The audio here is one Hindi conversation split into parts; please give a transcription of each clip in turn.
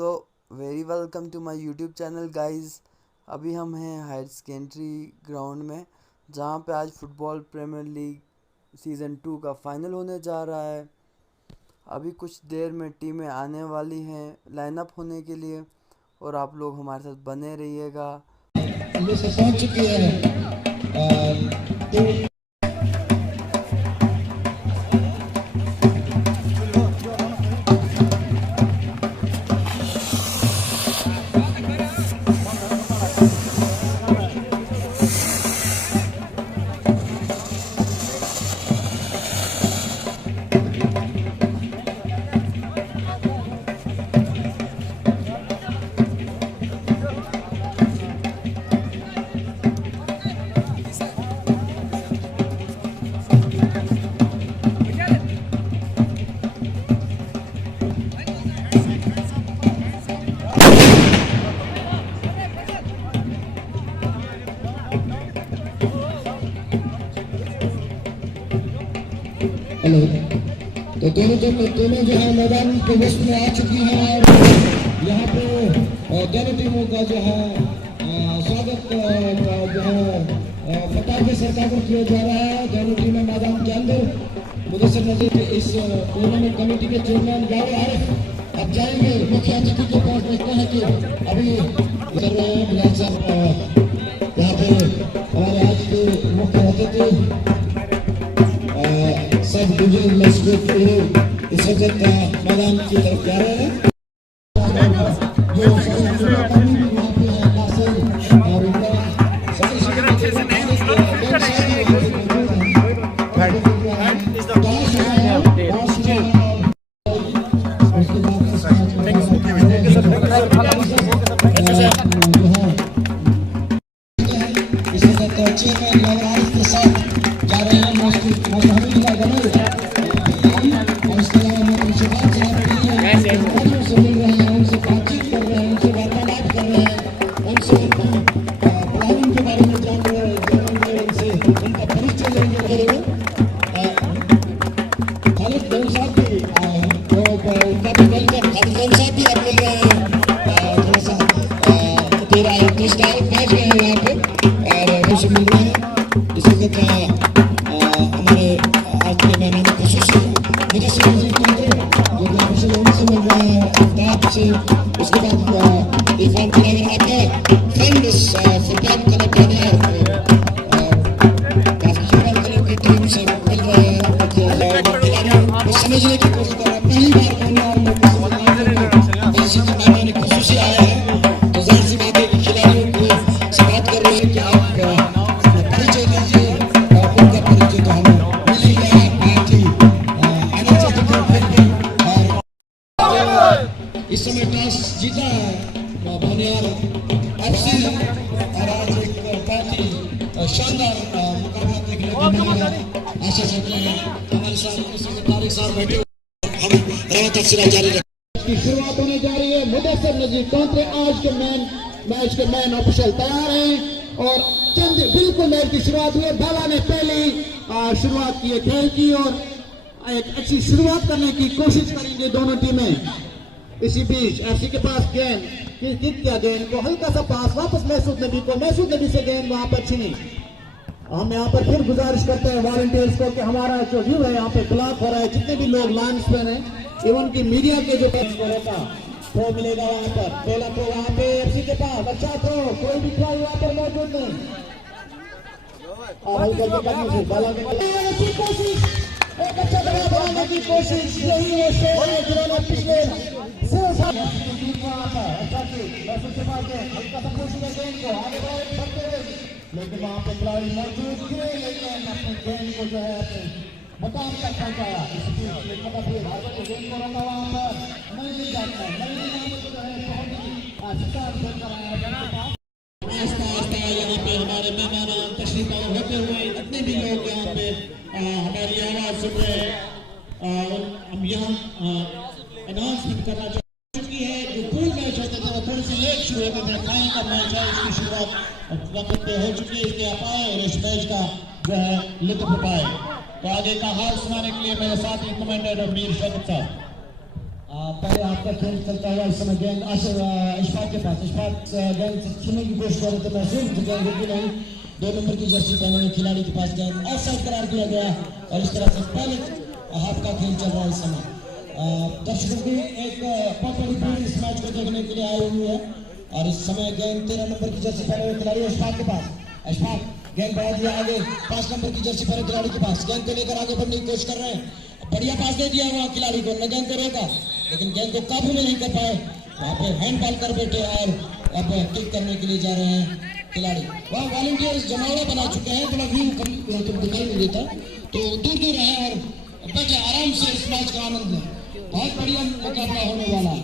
So very welcome to my YouTube channel guys. अभी हम हैं हायर सेकेंडरी ग्राउंड में, जहां पे आज फुटबॉल प्रीमियर लीग सीज़न 2 का फाइनल होने जा रहा है। अभी कुछ देर में टीमें आने वाली हैं लाइनअप होने के लिए, और आप लोग हमारे साथ बने रहिएगा। पहुंच चुकी है। हेलो, तो दोनों जो है मैदान के वस्त में आ चुकी हैं और यहाँ पे दोनों टीमों का जो है स्वागत जो है पताके सरकार किया जा रहा है। दोनों टीमें मैदान के अंदर मुदस्सिर नजीर के इस टूर्नामेंट कमेटी के चेयरमैन जावेद आरिफ अब जाएंगे मुख्य अतिथि के पास। देखते हैं कि अभी कर रहे हैं बिलाल साहब यहाँ पे हमारे आज के मुख्य अतिथि सब डिवीजन मस्जिद इस वक्त मैदान की तरफ जा रहे हैं। इस समय टॉस जीता है भोनियार एफसी और आज एक बहुत शानदार मुकाबला देखने को मिलेगा। आशा करते हैं हमारे साथ तारिक साहब बैठे हम रवा तफसीला जारी रखें। की शुरुआत होने जा रही है। मुदस्सिर नजीर कौंतरे आज के मैच के मैन ऑफिशियल तैयार हैं और चंद बिल्कुल मैच की शुरुआत हुई। बाला ने पहली शुरुआत की है खेल की और एक अच्छी शुरुआत करने की कोशिश करेंगे दोनों टीमें। इसी बीच एफसी के पास गेंद किया, गेंद को हल्का सा पास वापस महसूद नबी से गेंद वहां पर छिनी। हम यहाँ पर फिर गुजारिश करते हैं वॉलंटियर्स को कि हमारा जो व्यू है यहाँ पे ब्लॉक हो रहा है। जितने भी लोग लाइन्स पे हैं, इवन की मीडिया के जो रहता थ्रो मिलेगा वहां पर, पहला थ्रो वहां पे एफसी के पास। अच्छा थ्रो, कोई भी खिलाड़ी वहां पर मौजूद नहीं। एक अच्छा दबाव बनाने की कोशिश, यही वो शेर है जिन्होंने पिछले हल्का सा कोशिश है गेंद को आगे बढ़ते हुए, लेकिन वहाँ पे खिलाड़ी मौजूद थे लेकिन अपने गेंद को जो है अपने मुकाम तक पहुँचाया। गेंद को रोका वहाँ पर नहीं जाता जो है आस्ता आस्ता यहाँ पे हमारे मेहमान तशरीफ होते हुए जितने भी लोग यहाँ पे हमारी आवाज सुन रहे हैं, हम यहाँ अनाउंसमेंट करना चुकी है। जो पूल मैच होता था थोड़ी सी लेट शुरू होता था, फाइनल का मैच है, इसकी शुरुआत वक्त पे हो चुकी है, इसलिए आप आए और इस मैच का जो है लुत्फ उठाए। तो आगे का हाल सुनाने के लिए मेरे साथ ही कमांडर मीर शौकत साहब। पहले आपका खेल चलता हुआ इस समय गेंद इशफाक के पास। इशफाक गेंद छीनने की कोशिश कर रहे थे, महसूस गेंद रुकी नहीं। 2 नंबर की जर्सी पहने हुए खिलाड़ी के पास गेंद ऑफसाइड करार दिया गया और इस तरह से पहले हाफ का खेल चल रहा है इस समय। दर्शकों की एक बहुत बड़ी भीड़ इस मैच को देखने के लिए आई हुई है और इस समय गेंद 13 नंबर की जर्सी पहने हुए खिलाड़ी इशफाक के पास। इशफाक गेंद बढ़ा दिया आगे 5 नंबर की जर्सी पहने खिलाड़ी के पास। गेंद को लेकर आगे बढ़ने की कोशिश कर रहे हैं, बढ़िया पास दे दिया वहाँ खिलाड़ी को, न गेंद को रोका लेकिन गेंद को काबू में नहीं कर पाए। वहाँ पे हैंडबॉल कर बैठे और अब किक करने के लिए जा रहे हैं खिलाड़ी। वहाँ वॉलंटियर्स जमावड़ा बना चुके हैं, थोड़ा व्यू तो दिखाई नहीं देता, तो दूर दूर है और बैठे आराम से इस मैच का आनंद लें। बहुत बढ़िया मुकाबला होने वाला है।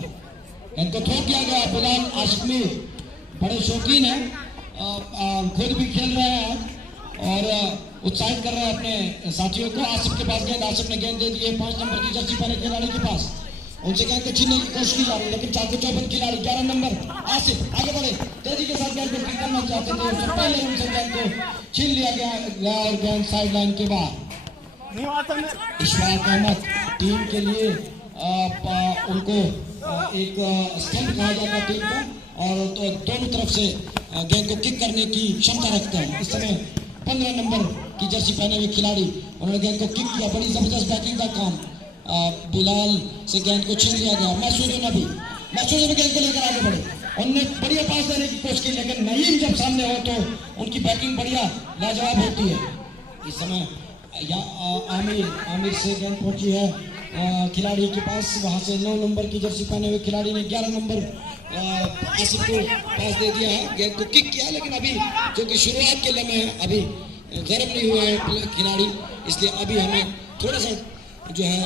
इनको थोक दिया गया। बिलाल आशिमी बड़े शौकीन है, खुद भी खेल रहे हैं और उत्साहित कर रहे हैं अपने साथियों को। आसिफ के पास गेंद, आसिफ ने गेंद दे दी है 5 नंबर की जर्सी पहने खिलाड़ी के पास। उनसे गेंद को छीनने की कोशिश की जा रही है लेकिन 454 खिलाड़ी 11 नंबर आसिफ आगे बढ़े, तेजी के साथ गेंद को किक करना चाहते थे, उससे पहले उनसे गेंद को छीन लिया गया और गेंद साइड लाइन के बाहर। इशफाक अहमद टीम के लिए उनको एक स्टंप कहा जाता है टीम को और तो दोनों तरफ से गेंद को किक करने की क्षमता रखते हैं। इस समय 15 नंबर की जर्सी पहने हुए खिलाड़ी उन्होंने गेंद को किक किया, बड़ी जबरदस्त बैटिंग का काम। बिलाल से गेंद को छीन लिया गया। महसूद ने गेंद को लेकर आगे बढ़े, उन्होंने बढ़िया पास देने की कोशिश की लेकिन नईम जब सामने हो तो उनकी बैटिंग बढ़िया लाजवाब होती है। इस समय आमिर से गेंद पहुंची है खिलाड़ी के पास, वहां से 9 नंबर की जर्सी पहने हुए खिलाड़ी ने 11 नंबर आसिफ को पास दे दिया है। गेंद को किक किया लेकिन अभी जो कि शुरुआत के लम्हे हैं, अभी गर्म नहीं हुए हैं खिलाड़ी, इसलिए अभी हमें थोड़ा सा जो है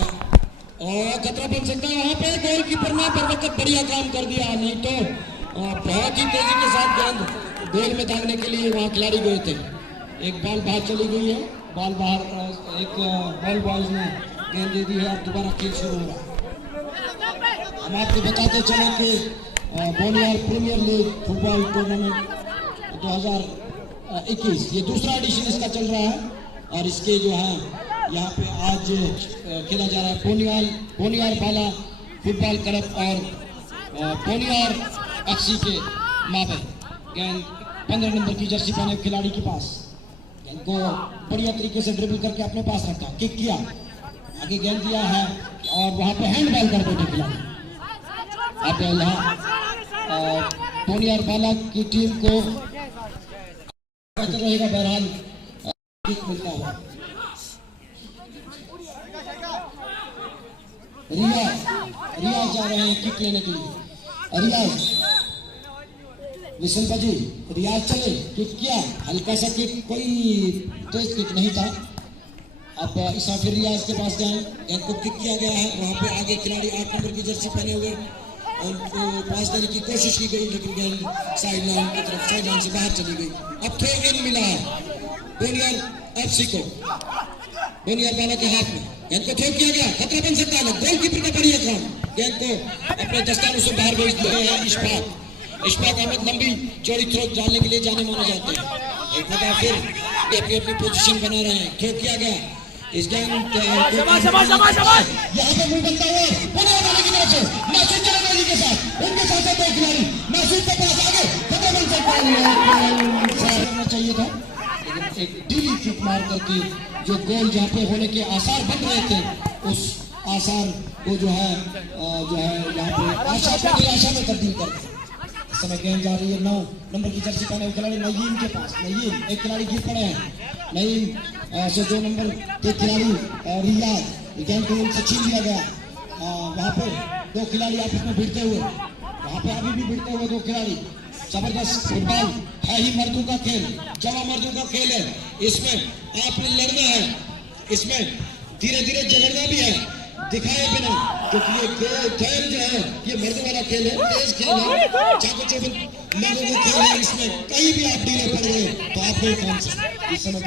और खतरा बन सकता है। वहां पे गोलकीपर ने पर वक्त बढ़िया काम कर दिया, नहीं तो बहुत ही तेजी के साथ गेंद गोल में दागने के लिए वहां खिलाड़ी गए थे। एक बॉल बाहर चली गई है, बॉल बाहर, एक बॉल बॉयज ने गेंद दे दी है। अब दोबारा खेल शुरू हो रहा। हम आपको बताते चले कि Boniyar premier league football tournament 2021 ये दूसरा एडिशन इसका चल रहा है और इसके जो है यहाँ पे आज खेला जा रहा है बोनियार बाला फुटबॉल क्लब और बोनियार एफसी के माबे। गेंद 15 नंबर की जर्सी पहने खिलाड़ी के पास, गेंद को बढ़िया तरीके से ड्रिबल करके अपने पास रखा, किक किया, आगे गेंद दिया है और वहां पे हैंडबॉल कर बैठे खिलाड़ी। अब यहाँ बोनियार बाला की टीम को रहेगा, बहरहाल किक मिलता हुआ। रियाज जा रहे हैं किक लेने के लिए। रियाज विसल बजी, रियाज चले, किक किया, हल्का सा किक, कोई तेज किक नहीं था। अब इस फिर रियाज के पास जाए, गेंद को किक किया गया है, वहां पे आगे खिलाड़ी 8 नंबर की जर्सी पहने हुए उनको पास देने की कोशिश की गई लेकिन गेंद साइड लाइन की तरफ, साइड लाइन से बाहर चली गई। अब थ्रो इन मिला है बोनियार एफसी को, बोनियार बाला के हाथ में, गेंद को थ्रो किया गया, खतरा बन सकता है। गोलकीपर का बढ़िया काम, गेंद को अपने दस्तानों से बाहर भेज दिया है। इशफाक अहमद लंबी चौड़ी थ्रो डालने के लिए जाने माने जाते हैं। एक बार फिर अपनी अपनी पोजीशन बना रहे हैं, थ्रो किया गया, इस गेंद यहाँ पे मुंह बनता हुआ बोनियार बाला की तरफ से महसूद चौधरी के साथ, उनके साथ दो खिलाड़ी महसूद के पास आगे खतरा बन सकता है चाहिए था लेकिन एक ढीली किक मार करके जो गोल जहाँ पे होने के आसार बन रहे थे उस आसार को जो है यहाँ पे आशा में तब्दील कर दिया। इस समय गेंद जा रही है 9 नंबर की जर्सी पहने हुए खिलाड़ी नईम के पास। नईम, एक खिलाड़ी गिर पड़े हैं, नईम से 2 नंबर के खिलाड़ी रियाज, गेंद को उनसे छीन लिया गया। वहाँ पे 2 खिलाड़ी आपस में भिड़ते हुए, वहाँ पे अभी भी भिड़ते हुए 2 खिलाड़ी। जबरदस्त फुटबॉल है ही मर्दों का खेल, जवा मर्दों का खेल है, इसमें आपने लड़ना है, इसमें धीरे धीरे झगड़ना भी है, दिखाए बिना, क्योंकि ये खेल जो है ये मर्दों वाला खेल है, तेज खेल है, चाको चौबन मर्दों का खेल है, इसमें कहीं भी आप ढीले पड़ गए तो आप नहीं काम से। इस समय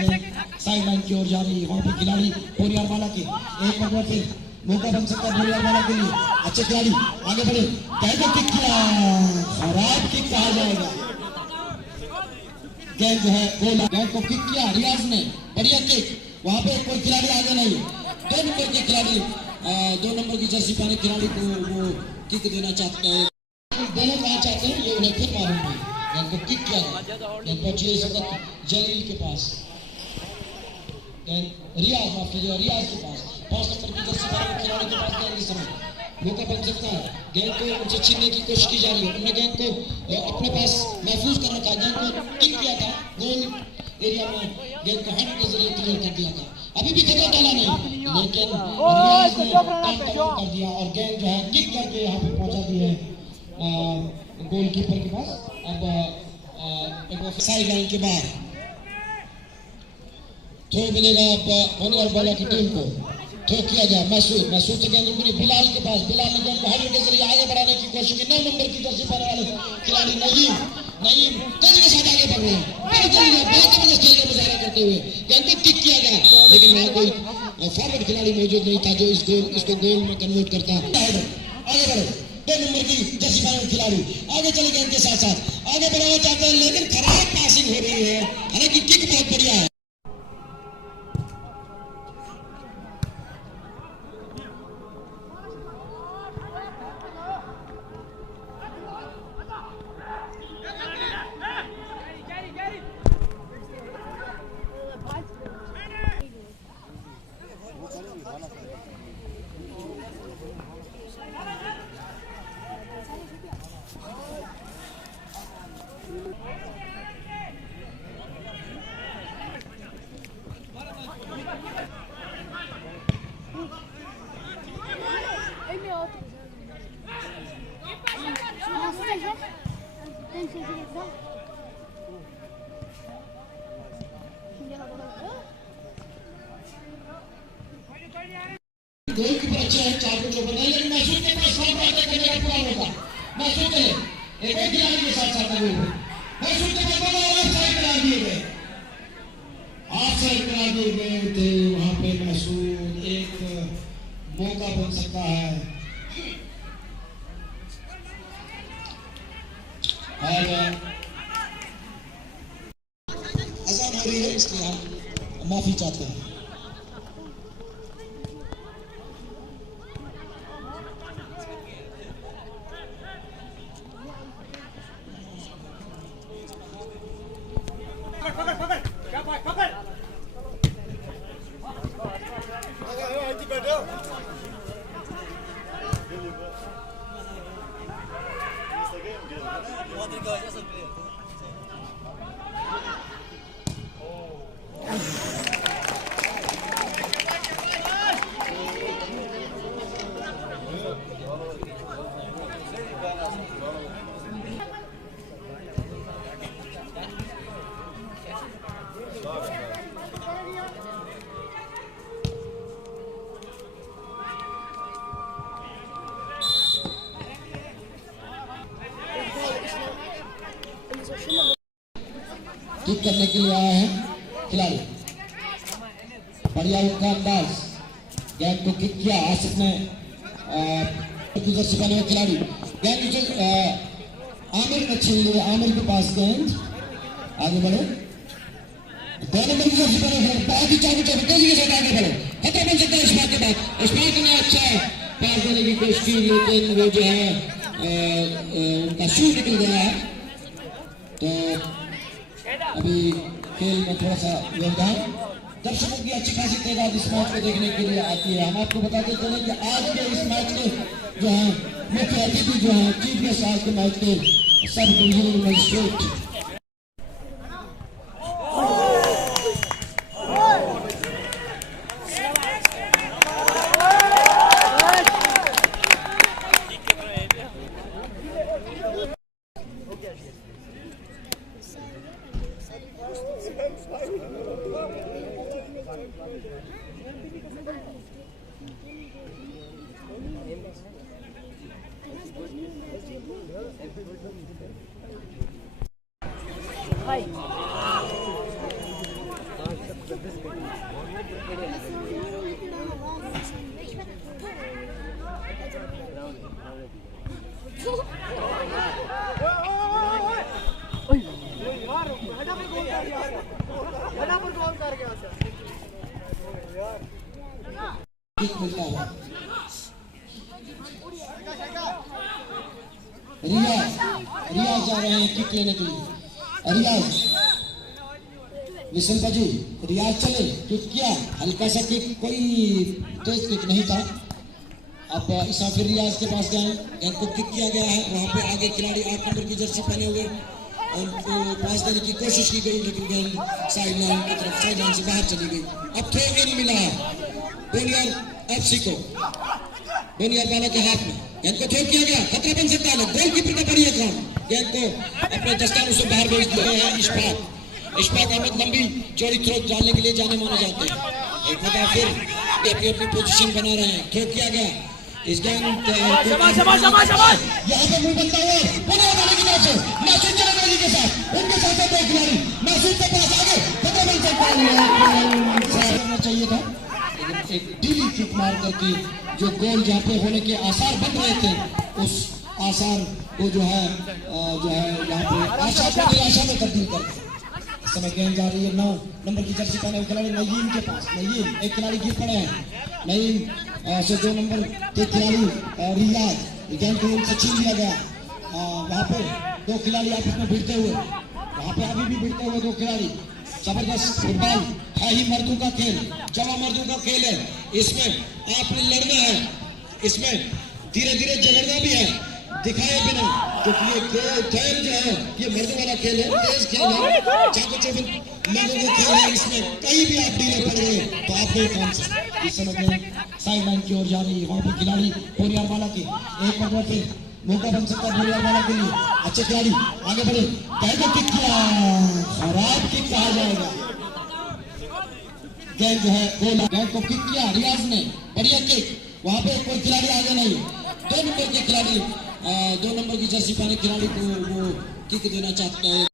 साइड लाइन की ओर जा रही है, वहाँ पे खिलाड़ी बोनियार बाला की एक बार फिर मौका बन सकता है बोनियार बाला के लिए। अच्छे खिलाड़ी आगे बढ़े, पहले किक किया, खराब किक कहा जाएगा, गेंद जो है गोल, गेंद को किक किया रियाज ने, बढ़िया किक, वहां पे कोई खिलाड़ी आगे नहीं, 2 नंबर के खिलाड़ी 2 नंबर की जर्सी पहने खिलाड़ी को वो किक देना चाहते हैं, देना कहाँ चाहते हैं ये उन्हें खुद मालूम नहीं। गेंद को किक किया गेंद पहुंची इस वक्त जलील के पास, रियाज माफ कीजिएगा रियाज के पास, 5 नंबर की जर्सी पहने खिलाड़ी के पास गेंद इस समय मौका बन सकता है। गेंद को उनसे छीनने की कोशिश की जा रही है, उन्होंने गेंद को अपने पास महफूज कर रखा, गेंद को किक किया था, गोल एरिया में गेंद को हैंड के जरिए क्लियर कर दिया था, अभी भी खतरा डाला नहीं, लेकिन रियाज ने काम कर दिया और गेंद जो है किक करके यहाँ पे पहुंचा दी है गोलकीपर के पास। अब एक साइड लाइन के बाहर थ्रो मिलेगा अब होने वाली बॉल की टीम को, थ्रो किया गया महसूद से गेंद उनकी बिलाल के पास, बिलाल ने गेंद को हेडर के जरिए आगे बढ़ाने की कोशिश की, 9 नंबर की जर्सी पहने वाले खिलाड़ी नईम तेजी के साथ आगे बढ़ रहे हैं, बहुत जबरदस्त खेल का मुजाहरा करते हुए गेंद को किक किया गया, लेकिन वहां कोई फॉरवर्ड खिलाड़ी मौजूद नहीं था जो इसको गोल में कन्वर्ट करता। आगे बढ़ो 2 नंबर की जर्सी पहने खिलाड़ी आगे चले गेंद के साथ साथ आगे बढ़ाना चाहते हैं, लेकिन खराब पासिंग हो रही है, हालांकि किक बहुत बढ़िया है। गोलकीपर अच्छा है, 4 को चौपर है, लेकिन महसूद के पास शॉट मारने का जगह पूरा होगा, महसूद ने एक और खिलाड़ी के साथ साथ लगे हुए महसूद के बॉल ऑफ साइड करा दिए गए, ऑफ साइड करा दिए गए थे, वहां पे महसूद एक मौका बन सकता है और अजान हो रही है, इसलिए हम माफी चाहते हैं। किक करने के लिए आया है खिलाड़ी, बढ़िया उनका अंदाज, गेंद को किक किया आसिफ ने, सिखाने वाले खिलाड़ी गेंद आमिर ने छीन ली, आमिर के पास गेंद, आगे बढ़ो 2 नंबर की बहुत ही तेजी के साथ आगे बढ़ो, खतरा बन सकता है इस्मात के बाद, इस्मात ने अच्छा पास देने की कोशिश की, लेकिन वो जो है उनका शूट निकल गया है, तो अभी खेल में थोड़ा सा योगदान, दर्शकों की अच्छी खासी तादाद इस मैच को देखने के लिए आती है। हम आपको बताते चले कि आज के इस मैच के जो है मुख्य अतिथि जो है चीफ गेस्ट आज के मैच के सब डिविजनल मजिस्ट्रेट मिलता है। रियाज रियाज जा रहे हैं किक लेने के लिए। रियाज विशन बाजू, रियाज चले, किक किया, हल्का सा किक, कोई तेज किक नहीं था। अब इसाफिर रियाज के पास गए, गेंद को किक किया गया है, वहां पे आगे खिलाड़ी 8 नंबर की जर्सी पहने हुए उनको पास देने की कोशिश की गई, लेकिन गेंद साइड लाइन की तरफ, साइड लाइन से बाहर चली गई। अब थ्रो इन मिला है बोनियार एफसी को, बोनियार वाला के हाथ में, गेंद को थ्रो किया गया, खतरा बन सकता है, गोलकीपर का बढ़िया काम, गेंद को अपने दस्तानों से बाहर भेज दिया है। इशफाक अहमद लंबी चौड़ी थ्रो डालने के लिए जाने माने जाते हैं, एक बार फिर अपनी अपनी पोजीशन बना रहे हैं, थ्रो किया गया, इस गेंद यहाँ पे मुंह बनता हुआ बोनियार वाले की तरफ से नासिर चौधरी के साथ, उनके साथ दो खिलाड़ी, नासिर के पास आगे खतरा बन सकता है, चाहिए था, लेकिन एक ढीली किक मार करके जो गोल जहाँ पे होने के आसार बन रहे थे, उस आसार को जो है यहाँ पे आशा को निराशा में तब्दील कर दिया। इस समय गेंद जा रही है 9 नंबर की जर्सी पहने हुए खिलाड़ी नईम के पास। नईम, एक खिलाड़ी गिर पड़े हैं, नईम से 2 नंबर के खिलाड़ी रियाज, गेंद को उनसे छीन लिया गया। वहाँ पे 2 खिलाड़ी आपस में भिड़ते हुए, वहाँ पे अभी भी भिड़ते हुए 2 खिलाड़ी। जबरदस्त फुटबॉल है ही मर्दों का खेल, जवा मर्दों का खेल है, इसमें आपने लड़ना है, इसमें धीरे धीरे झगड़ना भी है, दिखाए बिना, क्योंकि ये खेल जो है ये मर्दों वाला खेल है, तेज खेल है, चाको चौबंद मर्दों का खेल है, इसमें कहीं भी आप ढीले पड़ गए तो आप नहीं काम से। इस समय साइड लाइन की ओर जा रही है, वहाँ पे खिलाड़ी बोनियार वाला के एक मौके पे मौका बन सकता है बोनियार वाला के लिए, अच्छे खिलाड़ी आगे बढ़े, पहले किक किया, खराब किक कहा जाएगा, गेंद जो है गोल, गेंद को किक किया रियाज ने, बढ़िया किक, वहाँ पे कोई खिलाड़ी आगे नहीं, 2 नंबर के खिलाड़ी 2 नंबर की जर्सी पहने खिलाड़ी को वो किक देना चाहते हैं।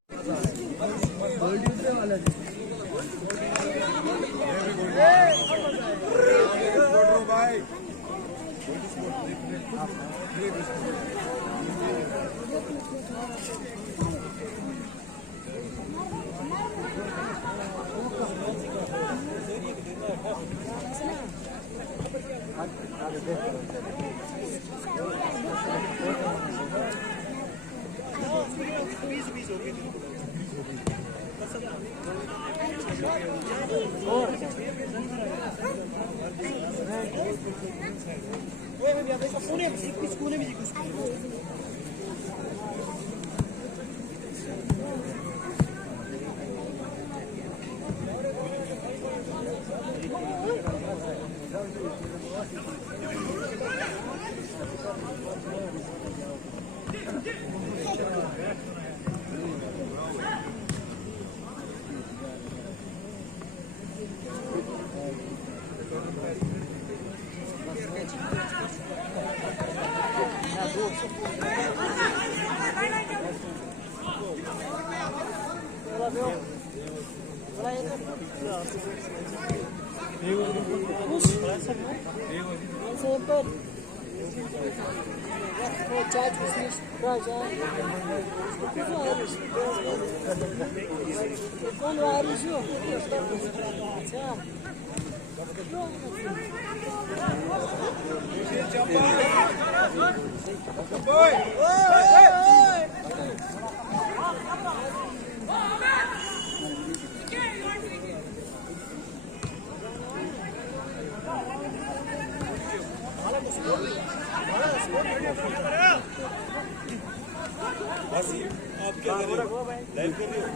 आप क्या कर रहे हो? लाइव कर रहे हो?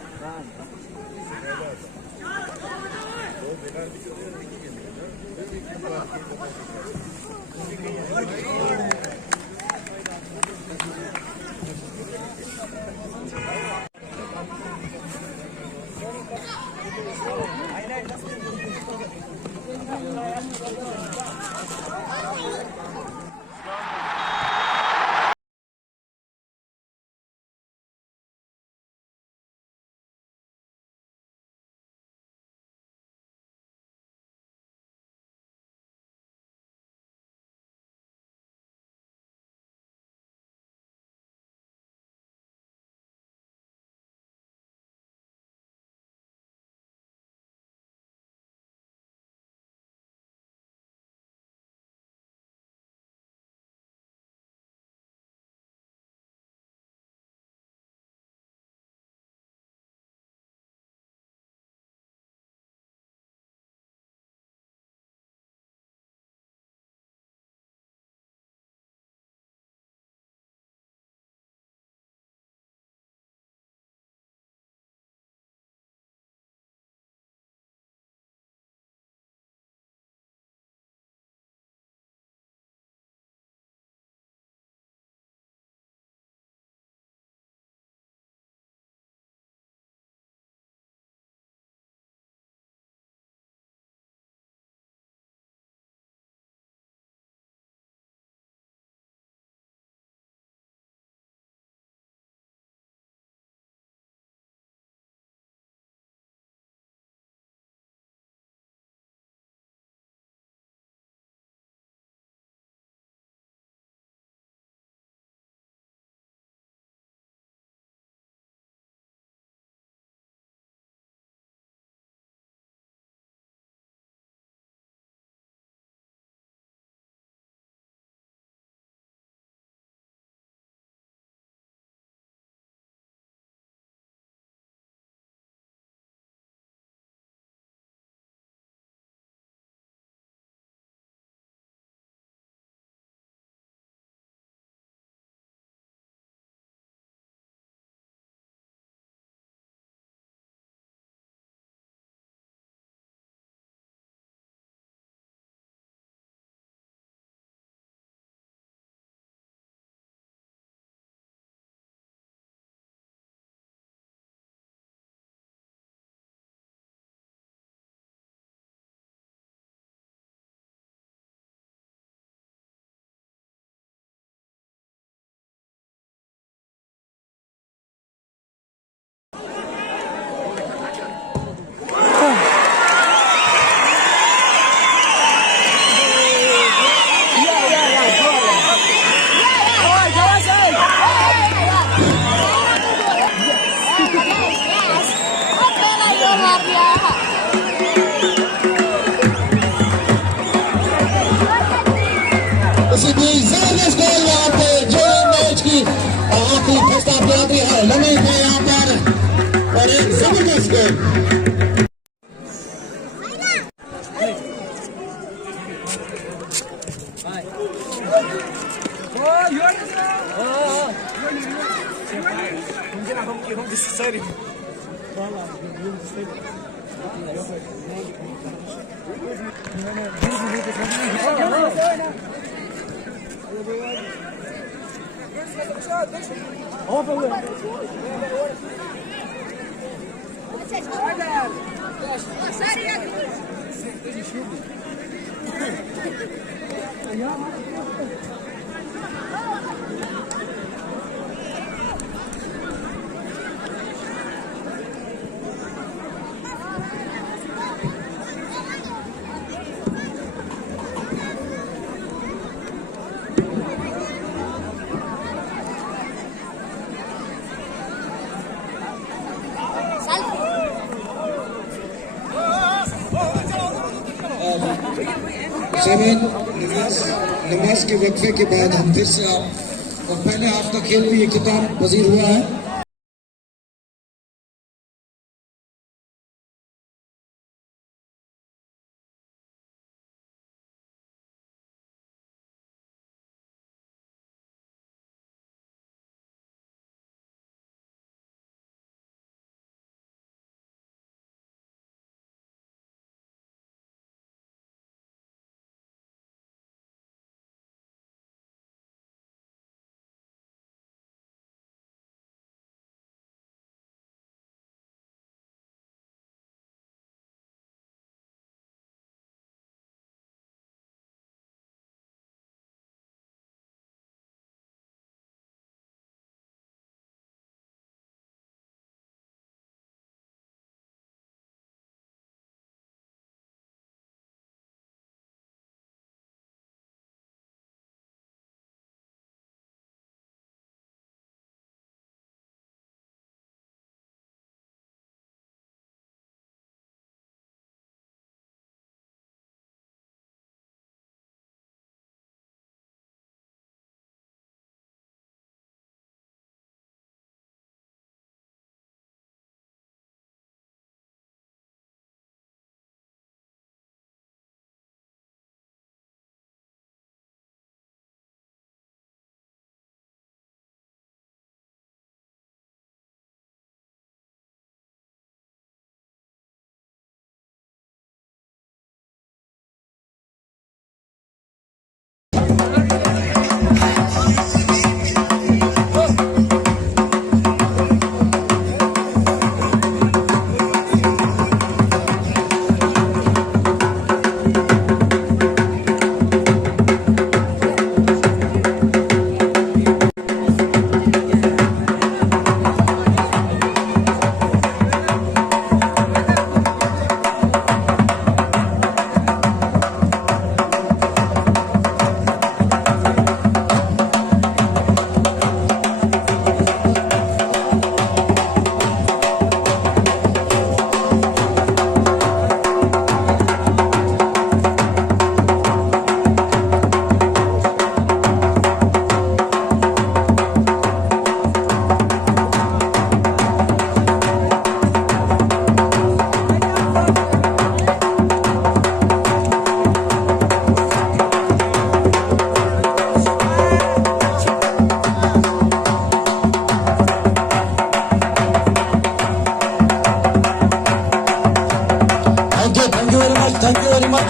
नमाज के वक्फे के बाद हम फिर से आप और पहले हाफ का खेल भी इख्तिताम पजीर हुआ है।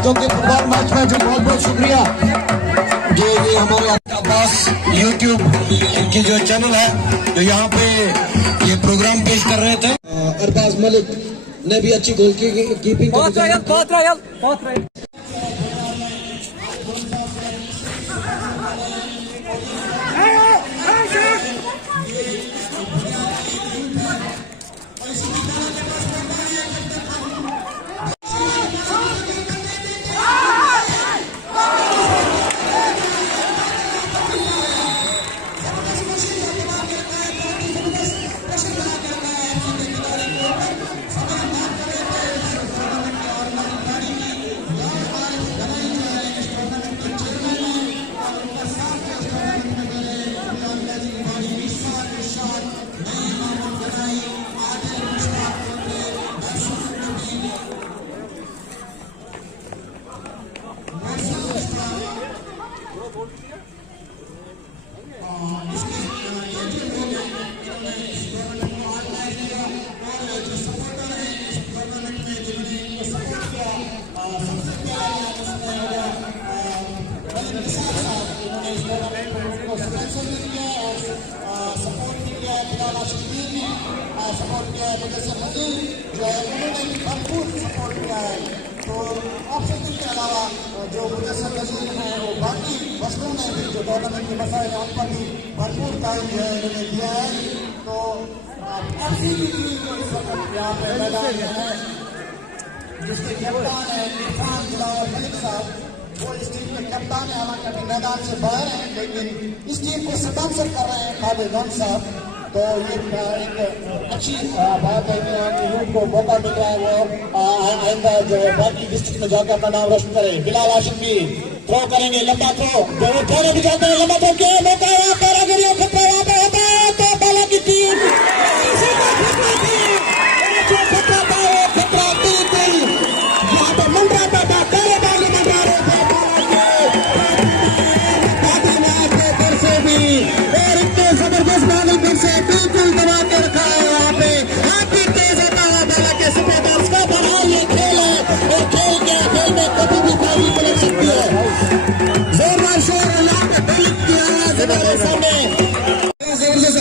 क्योंकि फुटबॉल मैच में जो बहुत बहुत शुक्रिया जो ये हमारे अब्बास यूट्यूब इनकी जो चैनल है जो यहाँ पे ये प्रोग्राम पेश कर रहे थे। अरबाज मलिक ने भी अच्छी गोल कीपिंग सपोर्ट किया है मुदस्सिर हकीम जो है उन्होंने भरपूर सपोर्ट किया है। तो ऑप्शन के अलावा जो मुदस्सिर हकीम है वो बाकी मसलों में भी जो टूर्नामेंट के मसाइल हैं उन पर भी भरपूर टाइम जो है उन्होंने दिया है। तो ऐसी भी टीम जो इस वक्त यहाँ पे मैदान में है जिसके कप्तान है इरफान बिलावल मलिक साहब, वो इस टीम के कप्तान है, हालांकि अभी मैदान से बाहर है लेकिन इस टीम को स्पॉन्सर कर रहे हैं खालिद गन साहब। तो ये एक अच्छी बात है कि यूथ को मौका मिल रहा है वो आइंदा जो बाकी डिस्ट्रिक्ट में जाकर अपना नाम रोशन करे। बिलाल आशिम भी थ्रो करेंगे, लंबा थ्रो जो वो थ्रो भी जाते हैं, लंबा थ्रो किया मौका तो बाला की टीम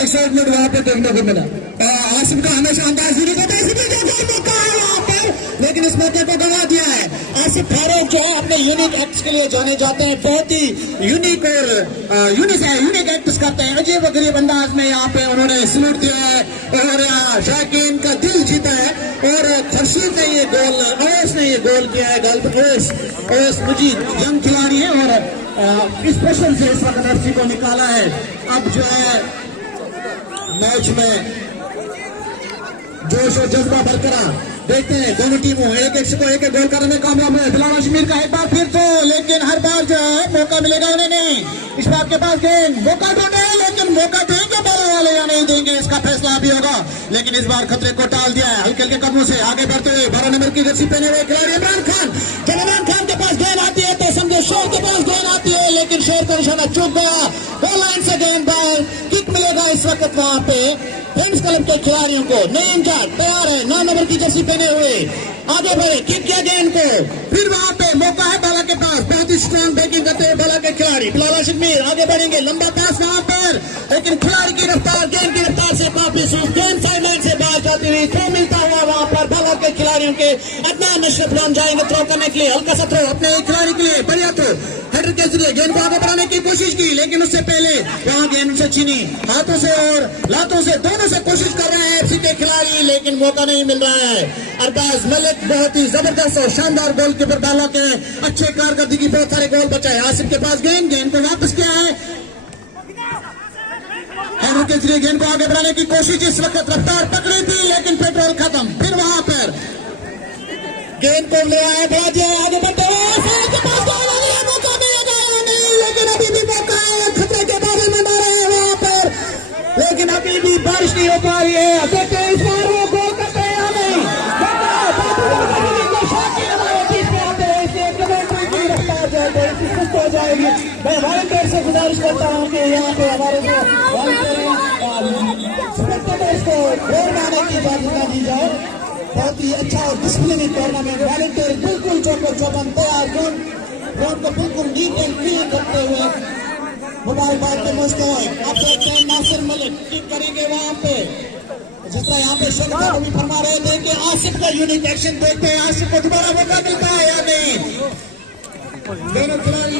एक्साइटमेंट वहाँ पे देखने को मिला। आसिफ का हमेशा अंदाज नहीं होता वहाँ पर, लेकिन इस मौके को गवा दिया है। आसिफ फारूक जो है अपने यूनिक एक्ट्स के लिए जाने जाते हैं, बहुत ही यूनिक और यूनिक एक्ट्स करते हैं। अजीब गरीब अंदाज में यहाँ पे उन्होंने सलूट दिया है और शाकीन का दिल जीता है। और खर्शीद ने ये गोल, ओवैस ने ये गोल किया है। ओवैस मुजीद यंग खिलाड़ी है और इस प्रेशर से इस वक्त एफसी को निकाला है। अब जो है मैच में जोश और जज्बा बरकरार देखते हैं। दोनों टीमों एक एक गोल करने में कामयाब है। बिलाल आशिम का एक बार फिर तो, लेकिन हर बार जो है मौका मिलेगा उन्हें नहीं। इस बार के पास गेंद मौका ढूंढे, लेकिन मौका देंगे बाला वाले या नहीं देंगे इसका फैसला अभी होगा। लेकिन इस बार खतरे को टाल दिया है हल्के हल्के कदमों से आगे बढ़ते हुए 12 नंबर की जर्सी पहने हुए खिलाड़ी इमरान खान। जब इमरान खान के पास गेंद आती है तो समझो शेर के पास गेंद आती है, लेकिन शेर का निशाना चूक गया। गोल लाइन से गेंद बाहर, किक मिलेगा इस वक्त वहां पे फ्रेंड्स क्लब के खिलाड़ियों को। नईम जाट तैयार है 9 नंबर की जर्सी पहने हुए, आगे बढ़े, किक किया गेंद को, फिर वहां पे मौका है बाला के पास। बहुत ही स्ट्रॉन्ग बैटिंग करते हुए बाला के खिलाड़ी बिलाल आशिम आगे बढ़ेंगे, लंबा पास वहां पर, लेकिन खिलाड़ी की रफ्तार, गेंद की रफ्तार से वापिस गेंद साइडलाइन से बाहर जाती हुई थ्रो मिलता हुआ वहां पर बाला के खिलाड़ियों के। अदनान अशरफ लॉन जाएंगे थ्रो करने के लिए, हल्का सा थ्रो अपने खिलाड़ी के लिए, बढ़िया थ्रो हेडर के जरिए गेंद को आगे बढ़ाने की कोशिश की, लेकिन उससे पहले वहां गेंद से छीनी, हाथों से और लातों से दोनों से कोशिश कर रहे हैं एफसी के खिलाड़ी, लेकिन मौका नहीं मिल रहा है। अरबाज मलिक बहुत ही जबरदस्त और शानदार गोलकीपर बाला के, अच्छे कारकर्दगी, बहुत सारे गोल बचाए। आसिफ के पास गेंद को वापस किया है, हेडर के जरिए गेंद को आगे बढ़ाने की कोशिश, इस वक्त रफ्तार पकड़ी थी लेकिन पेट्रोल खत्म। फिर वहां पर गेंद को ले आया, बढ़ा दिया, आगे बढ़ते हुए मौका मिलेगा या नहीं, लेकिन अभी भी मौका है, खतरे के बारे में डर है वहां पर, लेकिन अभी भी बारिश नहीं हो पा रही है। देखते हैं इस बार वो गोल करते हैं या नहीं। हो जाएगी। मैं वॉलंटियर से गुजारिश करता हूँ कि यहाँ पे हमारे जो स्पेक्टेटर्स को गोल मारने की इजाजत न दी जाए। बहुत ही अच्छा और डिसिप्लिन टूर्नामेंट, वॉलंटियर बिल्कुल चौबन तैयार, ग्राउंड को बिल्कुल नीट एंड क्लीन करते हुए मुबारकबाद के मुस्तैद। आप देखते हैं नासिर मलिक किक करेंगे वहां पे, जिस तरह यहाँ पे शर्मा भी फरमा रहे थे कि आसिफ का यूनिक एक्शन देखते हैं, आसिफ को दोबारा मौका मिलता है या नहीं। दोनों खिलाड़ी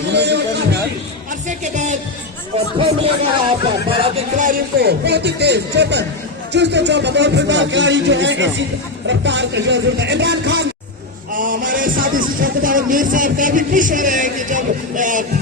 अरसे के बाद और थ्रो मिलेगा वहां पर बाला के खिलाड़ियों को, बहुत ही तेज चुस्त और फिलहाल खिलाड़ी जो है ऐसी रफ्तार का जरूरत है। इमरान खान हमारे साथी शिक्षक मीर साहब काफी खुश हो रहे हैं कि जब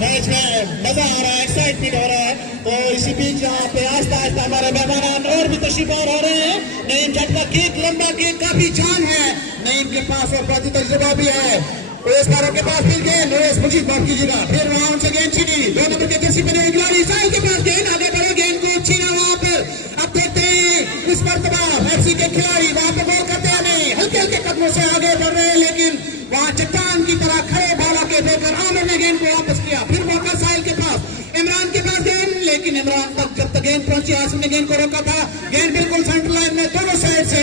मैच में मजा आ रहा है, एक्साइटमेंट हो रहा है। तो इसी बीच यहाँ पे आस्ता आस्ता हमारे मेहमान और भी तशरीफार हो रहे हैं। नईम जट का किक, लंबा किक, काफी जान है नईम के पास और काफी तजुर्बा भी है। ओवैस फारूक के पास फिर गेंद, ओवैस मुझे माफ कीजिएगा, फिर वहां उनसे गेंद छीनी, 2 नंबर के जर्सी पहने खिलाड़ी साहिल के पास गेंद, आगे बढ़े, गेंद को छीना वहां पर। अब देखते हैं इस मरतबा एफसी के खिलाड़ी वहां पर गोल करते हैं नहीं, हल्के हल्के कदमों से आगे बढ़ रहे हैं, लेकिन वहां चट्टान की तरह खड़े बाला के देकर आमिर ने गेंद को वापस किया। फिर मौका साहिल के पास, इमरान के पास गेंद, लेकिन लेकिन इमरान तक जब तक गेंद पहुंची, आसिम ने गेंद को रोका था। गेंद बिल्कुल सेंटर लाइन में दोनों साइड से।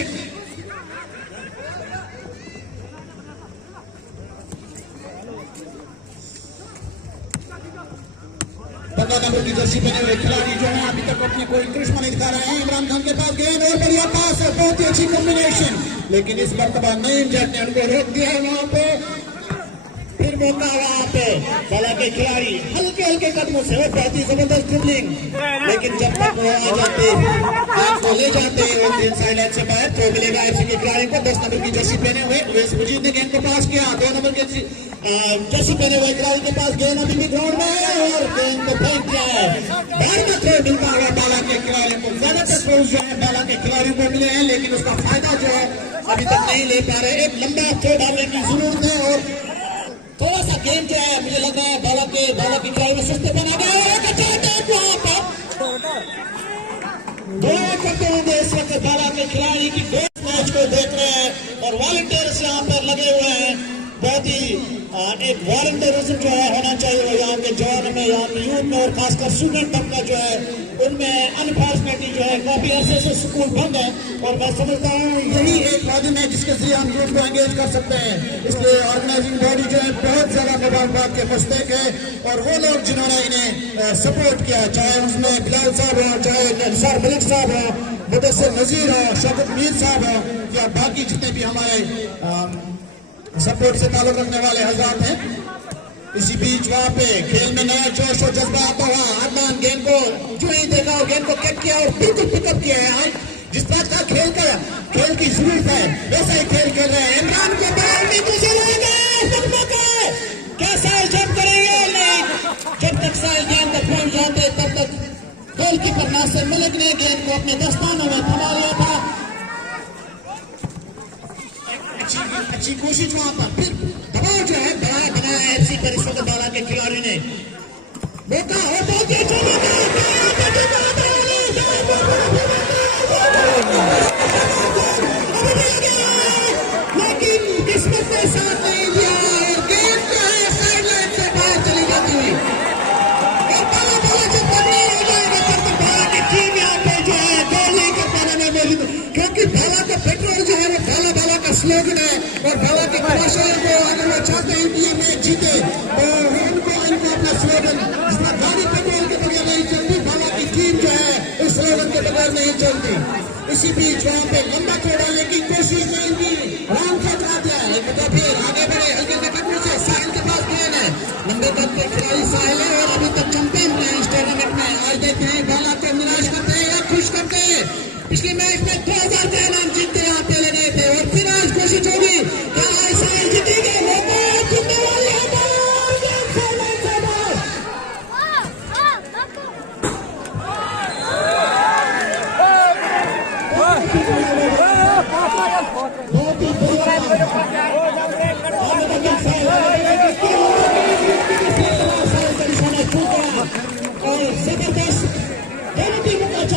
नंबर की जर्सी पहने हुए खिलाड़ी जो है अभी तक अपने कोई करिश्मा नहीं दिखा रहे हैं। इमरान खान के पास गेंद और बढ़िया पास है, बहुत ही अच्छी कॉम्बिनेशन, लेकिन इस मरतबा नईम जट ने उनको रोक दिया है वहां पे। फिर मौका वहां पे बाला के खिलाड़ी हल्के हल्के कदमों से, वो बहुत ही जबरदस्त ड्रिबलिंग, लेकिन जब तक वो आ जाते गेंद को ले जाते और इनसाइड लाइन से बाहर तो मिलेगा एफसी के खिलाड़ी को। 10 नंबर की जर्सी पहने हुए उवैस मुजीद ने गेंद को पास किया। 2 नंबर के जर्सी पहने हुए खिलाड़ी के पास गेंद अभी भी ग्राउंड में है और गेंद को फेंक दिया है। बार में थ्रो मिलता हुआ बाला के खिलाड़ियों को। ज्यादातर थ्रो जो है बाला के खिलाड़ियों को मिले हैं, लेकिन उसका फायदा जो है अभी तक नहीं ले पा रहे। एक लंबा थ्रो डालने की जरूरत है और थोड़ा सा गेम जो है मुझे लग रहा है बाला के खिलाड़ी में सुस्ते बना गया। एक अच्छा अटैक वहां पर दो करते होंगे इस वक्त बाला के खिलाड़ी की मैच को देख रहे हैं और वॉलंटियर्स यहाँ पर लगे हुए हैं। बहुत ही एक वॉलंटियरिज्म जो है होना चाहिए वो यहाँ के जवान में, यहाँ के यूथ में और खासकर स्टूडेंट तबका जो है उनमें अनफॉर्चुनेटली जो है काफी अरसे से स्कूल बंद है और मैं समझता हूँ यही एक माध्यम है जिसके जरिए हम यूथ को एंगेज कर सकते हैं। इसलिए ऑर्गेनाइजिंग बॉडी जो है बहुत ज्यादा मुबारकबाद के मुस्तक है और वो लोग जिन्होंने इन्हें सपोर्ट किया, चाहे उसमें बिलाल साहब हो, चाहे निसार मलिक साहब हो, मुदस्सिर नजीर हो, शौकत मीर साहब हो या बाकी जितने भी हमारे सपोर्ट से ताल्लुक रखने वाले हजरात हैं। इसी बीच वहां पे खेल में नया जोश और जज्बा आता हुआ अदनान गेंद को जो ही देखा और गेंद को किक किया और बिल्कुल पिकअप किया है। आज जिस तरह का खेल की जरूरत है वैसा ही खेल खेल रहे हैं। इमरान को बॉल में दूसरे लाएंगे, क्या साल जब करेंगे नहीं, जब तक साल गेंद तक पहुंच जाते तब तक गोलकीपर नासिर मलिक ने गेंद को अपने दस्तानों में थमा लिया था। अच्छी कोशिश वहां पर, फिर दबाव जो है बनाया एफसी पर इस वक्त बाला के खिलाड़ी ने मौका और बहुत अच्छा लेकिन किस्मत ने साथ नहीं दिया और गेंद जो है साइड लाइन से बाहर चली जाती हुई और बाला जब तक नहीं हो जाएगा तब तक बाला की टीम यहाँ पे जो है गोल नहीं कर पाने में मौजूद, क्योंकि बाला का पेट्रोल जो है वो बाला का स्लोगन है और बाला के खिलाड़ियों को अगर वो चाहते हैं कि ये मैच जीते तो इनको अपना स्लोगन जिसमें गाड़ी पेट्रोल के बगैर नहीं चलती, बाला की टीम जो है इस स्लोगन के बगैर नहीं चलती। इसी बीच वहां पे लंबा थ्रो डालने की कोशिश नहीं की, राम का करा दिया है तो फिर आगे बढ़े हल्के से कदमों से। साहिल के पास गेंद है, लंबे कद के खिलाड़ी साहिल है और अभी तक चैंपियन रहे इस टूर्नामेंट में। आज देखते हैं बाला को निराश करते हैं या खुश करते हैं। पिछले मैच में 2000 का इनाम जीतते यहाँ पे लगे थे और फिर आज कोशिश होगी क्या साहिल जीतेंगे, जीतने वाले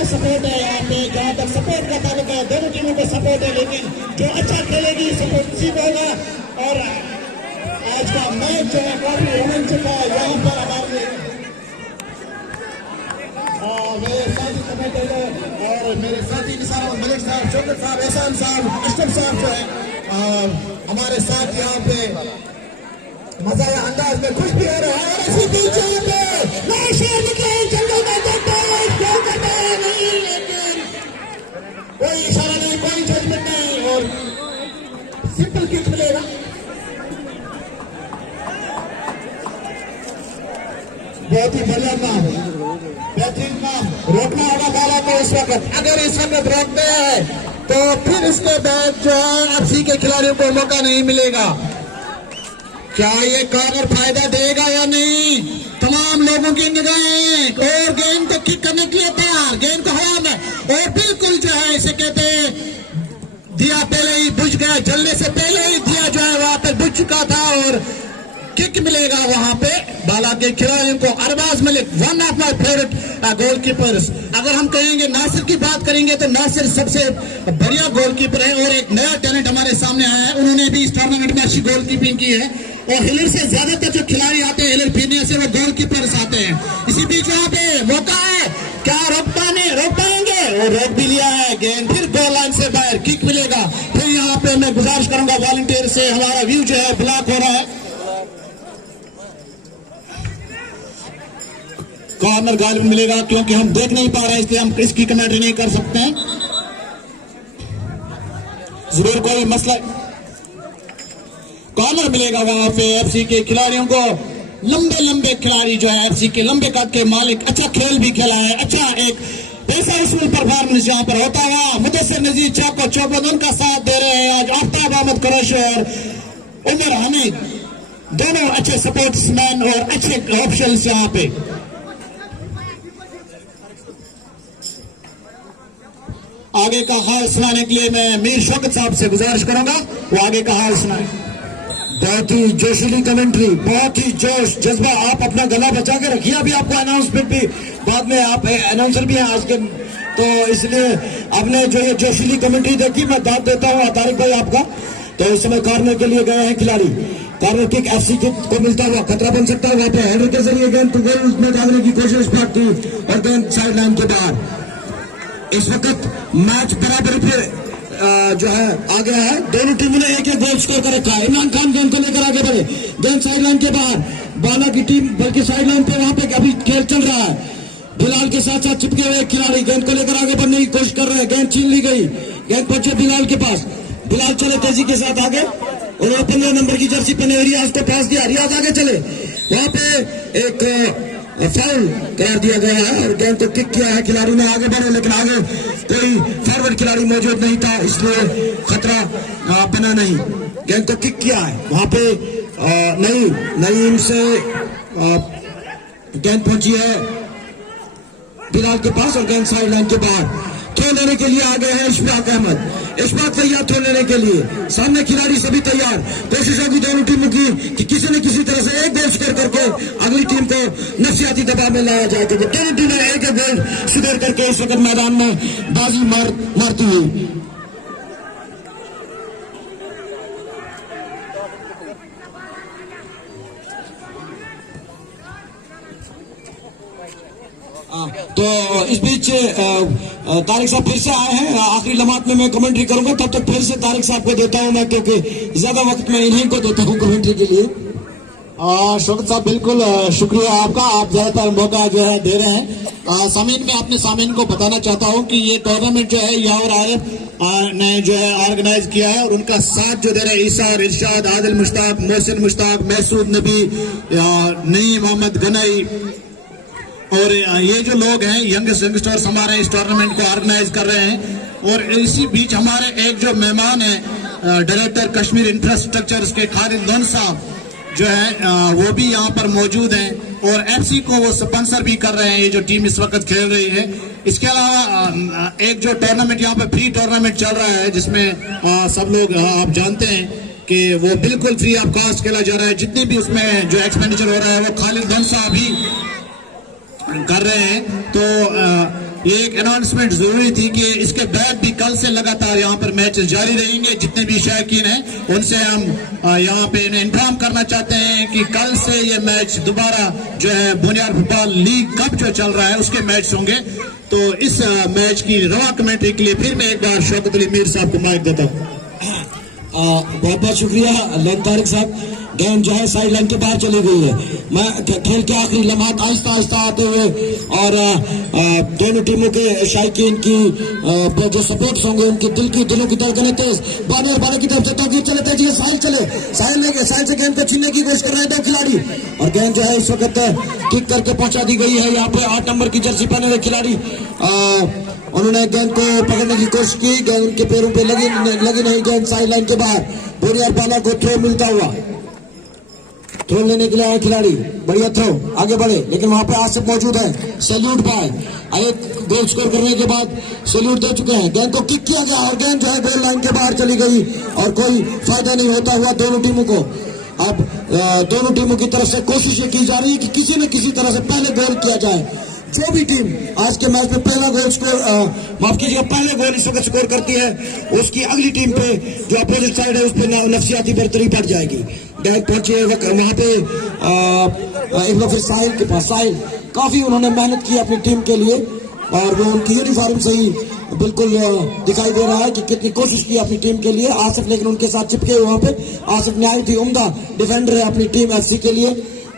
सपोर्ट है यहाँ पे, जहाँ तक सपोर्ट का ताल्लुक है दोनों टीमों को सपोर्ट है, लेकिन जो अच्छा खेलेगी सपोर्ट उसी को होगा। और आज का मैच जो है काफी रोमांचक है। यहाँ पर हमारे मेरे साथी सपोर्टर और मेरे साथी निसार मलिक साहब, शौकत साहब, एहसान साहब, अशरफ साहब जो है हमारे साथ यहाँ पे मजा अंदाज में खुश भी हो रहा है। और इसी बीच यहाँ पे नए शहर निकले जंगल में देखते हैं नहीं, लेकिन कोई इशारा नहीं, कोई जजमेंट नहीं और सिंपल किक मिलेगा। बहुत ही बढ़िया काम, बेहतरीन काम। रोकना होगा बाला को इस वक्त, अगर इस वक्त रोकते हैं तो फिर इसके बाद जो है एफसी के खिलाड़ियों को मौका नहीं मिलेगा। क्या ये कॉर्नर फायदा देगा या नहीं, तमाम लोगों की निगाहें और गेंद को किक करने के लिए तैयार, गेंद को हवा में और बिल्कुल जो है इसे कहते हैं दिया पहले ही बुझ गया, जलने से पहले ही दिया जो है वहां पे बुझ चुका था और किक मिलेगा वहां पे बाला के खिलाड़ियों को। Arbaz Malik one of my favourite goalkeepers. अगर हम कहेंगे नासिर की बात करेंगे तो नासिर सबसे बढ़िया गोलकीपर है और एक नया टैलेंट हमारे सामने आया है, उन्होंने भी इस टूर्नामेंट में अच्छी गोलकीपिंग की है। और हिलर से ज्यादातर जो खिलाड़ी आते हैं हिलर पीने से वो गोलकीपर्स आते हैं। इसी बीच यहाँ पे मौका है, क्या रोक पाएंगे, वो रोक भी लिया है गेंद, फिर गोल लाइन से बाहर किक मिलेगा। फिर यहाँ पे मैं गुजारिश करूंगा वॉलंटियर से, हमारा व्यू जो है ब्लॉक हो रहा है, कॉर्नर गालिब मिलेगा क्योंकि हम देख नहीं पा रहे हैं इसलिए हम इसकी कमेंट्री नहीं कर सकते हैं। जरूर कोई मसला, कॉर्नर मिलेगा वहां पे एफसी के खिलाड़ियों को। लंबे खिलाड़ी जो है एफसी के लंबे कद के मालिक, अच्छा खेल भी खेला है, अच्छा एक पैसा इसमें परफॉर्मेंस यहाँ पर होता हुआ मुदस्सिर नजीर चाको चौबन उनका साथ दे रहे हैं आज आफ्ताब अहमद कुरैशी और उमर हमीद, दोनों अच्छे सपोर्ट्समैन और अच्छे ऑप्शंस यहाँ पे। आगे का हाल सुनाने के लिए मैं मीर शौकत साहब से गुजारिश करूंगा, वो आगे का हाल सुनाए। बहुत ही जोशीली कमेंट्री, बहुत ही जोश जज्बा, आप अपना गला बचा के रखिए। अभी आपको अनाउंसमेंट भी बाद में, आप अनाउंसर भी हैं आज के, तो इसलिए आपने जो ये जोशीली कमेंट्री देखी, मैं दाद देता हूँ तारिक भाई आपका। तो इस समय कॉर्नर के लिए गए हैं खिलाड़ी, कॉर्नर किक एफसी को मिलता हुआ खतरा बन सकता है। वहां पे हेडर के जरिए गेंद गोल में डालने की कोशिश की और गेंद साइड लाइन के बाहर। इस वक्त मैच बराबरी पे जो है आ गया है, दोनों टीमों ने एक गोल स्कोर कर रखा है। इमरान खान गेंद को लेकर आगे बढ़े, गेंद साइड लाइन के बाहर, बाला की टीम बल्कि साइड लाइन पे वहां पे अभी खेल चल रहा है। बिलाल के साथ साथ चिपके हुए खिलाड़ी गेंद को लेकर आगे बढ़ने की कोशिश कर रहे हैं, गेंद छीन ली गई, गेंद पहुंचे बिलाल के पास, बिलाल चले तेजी के साथ आगे और 15 नंबर की जर्सी पहने रियाज को पास दिया, रियाज आगे चले, वहां पे एक फाउल करार दिया गया है और गेंद को किक किया है, खिलाड़ी ने आगे बढ़े लेकिन आगे कोई फॉरवर्ड खिलाड़ी मौजूद नहीं था इसलिए खतरा बना नहीं। गेंद को किक किया है वहां पे नईम से गेंद पहुंची है बिलाल के पास और गेंद साइड लाइन के बाहर। थ्रो लेने के लिए आ गए हैं इशफाक अहमद, इशफाक तैयार थ्रो लेने के लिए, सामने खिलाड़ी सभी तैयार। कोशिश होगी दोनों टीमों की कि किसी न किसी तरह से एक गोल स्कोर करके अगली टीम को नफसियाती दबाव में लाया जाए, क्योंकि दोनों टीमें एक गोल स्कोर करके इस वक्त मैदान में बाजी मारती हुई। तो इस बीच तारिक साहब फिर से आए हैं, आखिरी लम्हात में मैं कमेंट्री करूंगा, तब तक फिर से तारिक साहब को देता हूं मैं, क्योंकि ज्यादा वक्त मैं इन्हीं को देता हूं कमेंट्री के लिए। शौकत साहब बिल्कुल शुक्रिया आपका, आप ज्यादातर मौका जो है दे रहे हैं। सामीन में अपने सामीन को बताना चाहता हूं कि ये टूर्नामेंट जो है यावर आरिफ ने जो है ऑर्गेनाइज किया है और उनका साथ जो दे रहे हैं ईसा, इरशाद, आदिल मुश्ताक, मोहसिन मुश्ताक, महसूद नबी, नईम मोहम्मद गनई और ये जो लोग हैं यंगस्टर्स हमारे इस टूर्नामेंट को ऑर्गेनाइज कर रहे हैं। और इसी बीच हमारे एक जो मेहमान हैं डायरेक्टर कश्मीर इंफ्रास्ट्रक्चर के खालिद लोन साहब जो है वो भी यहाँ पर मौजूद हैं और एफसी को वो स्पॉन्सर भी कर रहे हैं, ये जो टीम इस वक्त खेल रही है। इसके अलावा एक जो टूर्नामेंट यहाँ पे फ्री टूर्नामेंट चल रहा है जिसमें सब लोग आप जानते हैं कि वो बिल्कुल फ्री ऑफ कॉस्ट खेला जा रहा है, जितनी भी उसमें जो एक्सपेंडिचर हो रहा है वो खालिद लोन साहब ही कर रहे हैं। तो ये एक अनाउंसमेंट जरूरी थी कि इसके बाद भी कल से लगातार यहाँ पर मैच जारी रहेंगे। जितने भी शायकीन हैं उनसे हम यहाँ पे इन्फॉर्म करना चाहते हैं कि कल से ये मैच दोबारा जो है बुनियाद फुटबॉल लीग कप जो चल रहा है उसके मैच होंगे। तो इस मैच की रवा कमेंट्री के लिए फिर मैं एक बार शौकत अली मीर साहब को माइक देता हूँ। बहुत बहुत शुक्रिया लेन तारिक साहब। गेंद जो है साइड लाइन के बाहर चली गई है। मैं खेल के आखिरी लम्हात आहिस्ता आहिस्ता आते हुए और दोनों टीमों के शायकीन की जो सपोर्ट्स होंगे उनके दिलों की धड़कनें तेज, बाने की तरफ से तौकीर चले तेजी साहिल से गेंद को छीनने की कोशिश कर रहे हैं दो खिलाड़ी और गेंद जो है इस वक्त किक करके पहुंचा दी गई है। यहाँ पे 8 नंबर की जर्सी पहने हुए खिलाड़ी उन्होंने गेंद को पकड़ने की कोशिश की, गेंद उनके पैरों पे लगी नहीं, गेंद साइड लाइन के बाहर। बोरियार बाला को थ्रो मिलता हुआ, थ्रो लेने के लिए आए खिलाड़ी, बढ़िया थ्रो, आगे बढ़े लेकिन वहां पे आसिफ मौजूद है। सैल्यूट पाए, एक गोल स्कोर करने के बाद सैल्यूट दे चुके हैं। गेंद को किक किया गया और गेंद जो है गोल लाइन के बाहर चली गई और कोई फायदा नहीं होता हुआ दोनों टीमों को। अब दोनों टीमों की तरफ से कोशिश की जा रही है कि किसी न किसी तरह से पहले गोल किया जाए। जो भी टीम आज के मैच में पहला गोल स्कोर माफ कीजिएगा पहले गोल इस वक्त स्कोर करती है, उसकी अगली टीम पे जो अपोजिट साइड है उस पर नफसियाती बरतरी बढ़ जाएगी। डायरेक्ट पहुंचे वहां पे एक बार फिर साहिल के पास। साहिल काफी उन्होंने मेहनत की अपनी टीम के लिए और वो उनकी यूनिफॉर्म से ही बिल्कुल दिखाई दे रहा है कि कितनी कोशिश की अपनी टीम के लिए। आसिफ लेकिन उनके साथ चिपके वहां पे। आसिफ न्याय थी उम्दा डिफेंडर है अपनी टीम एफसी के लिए।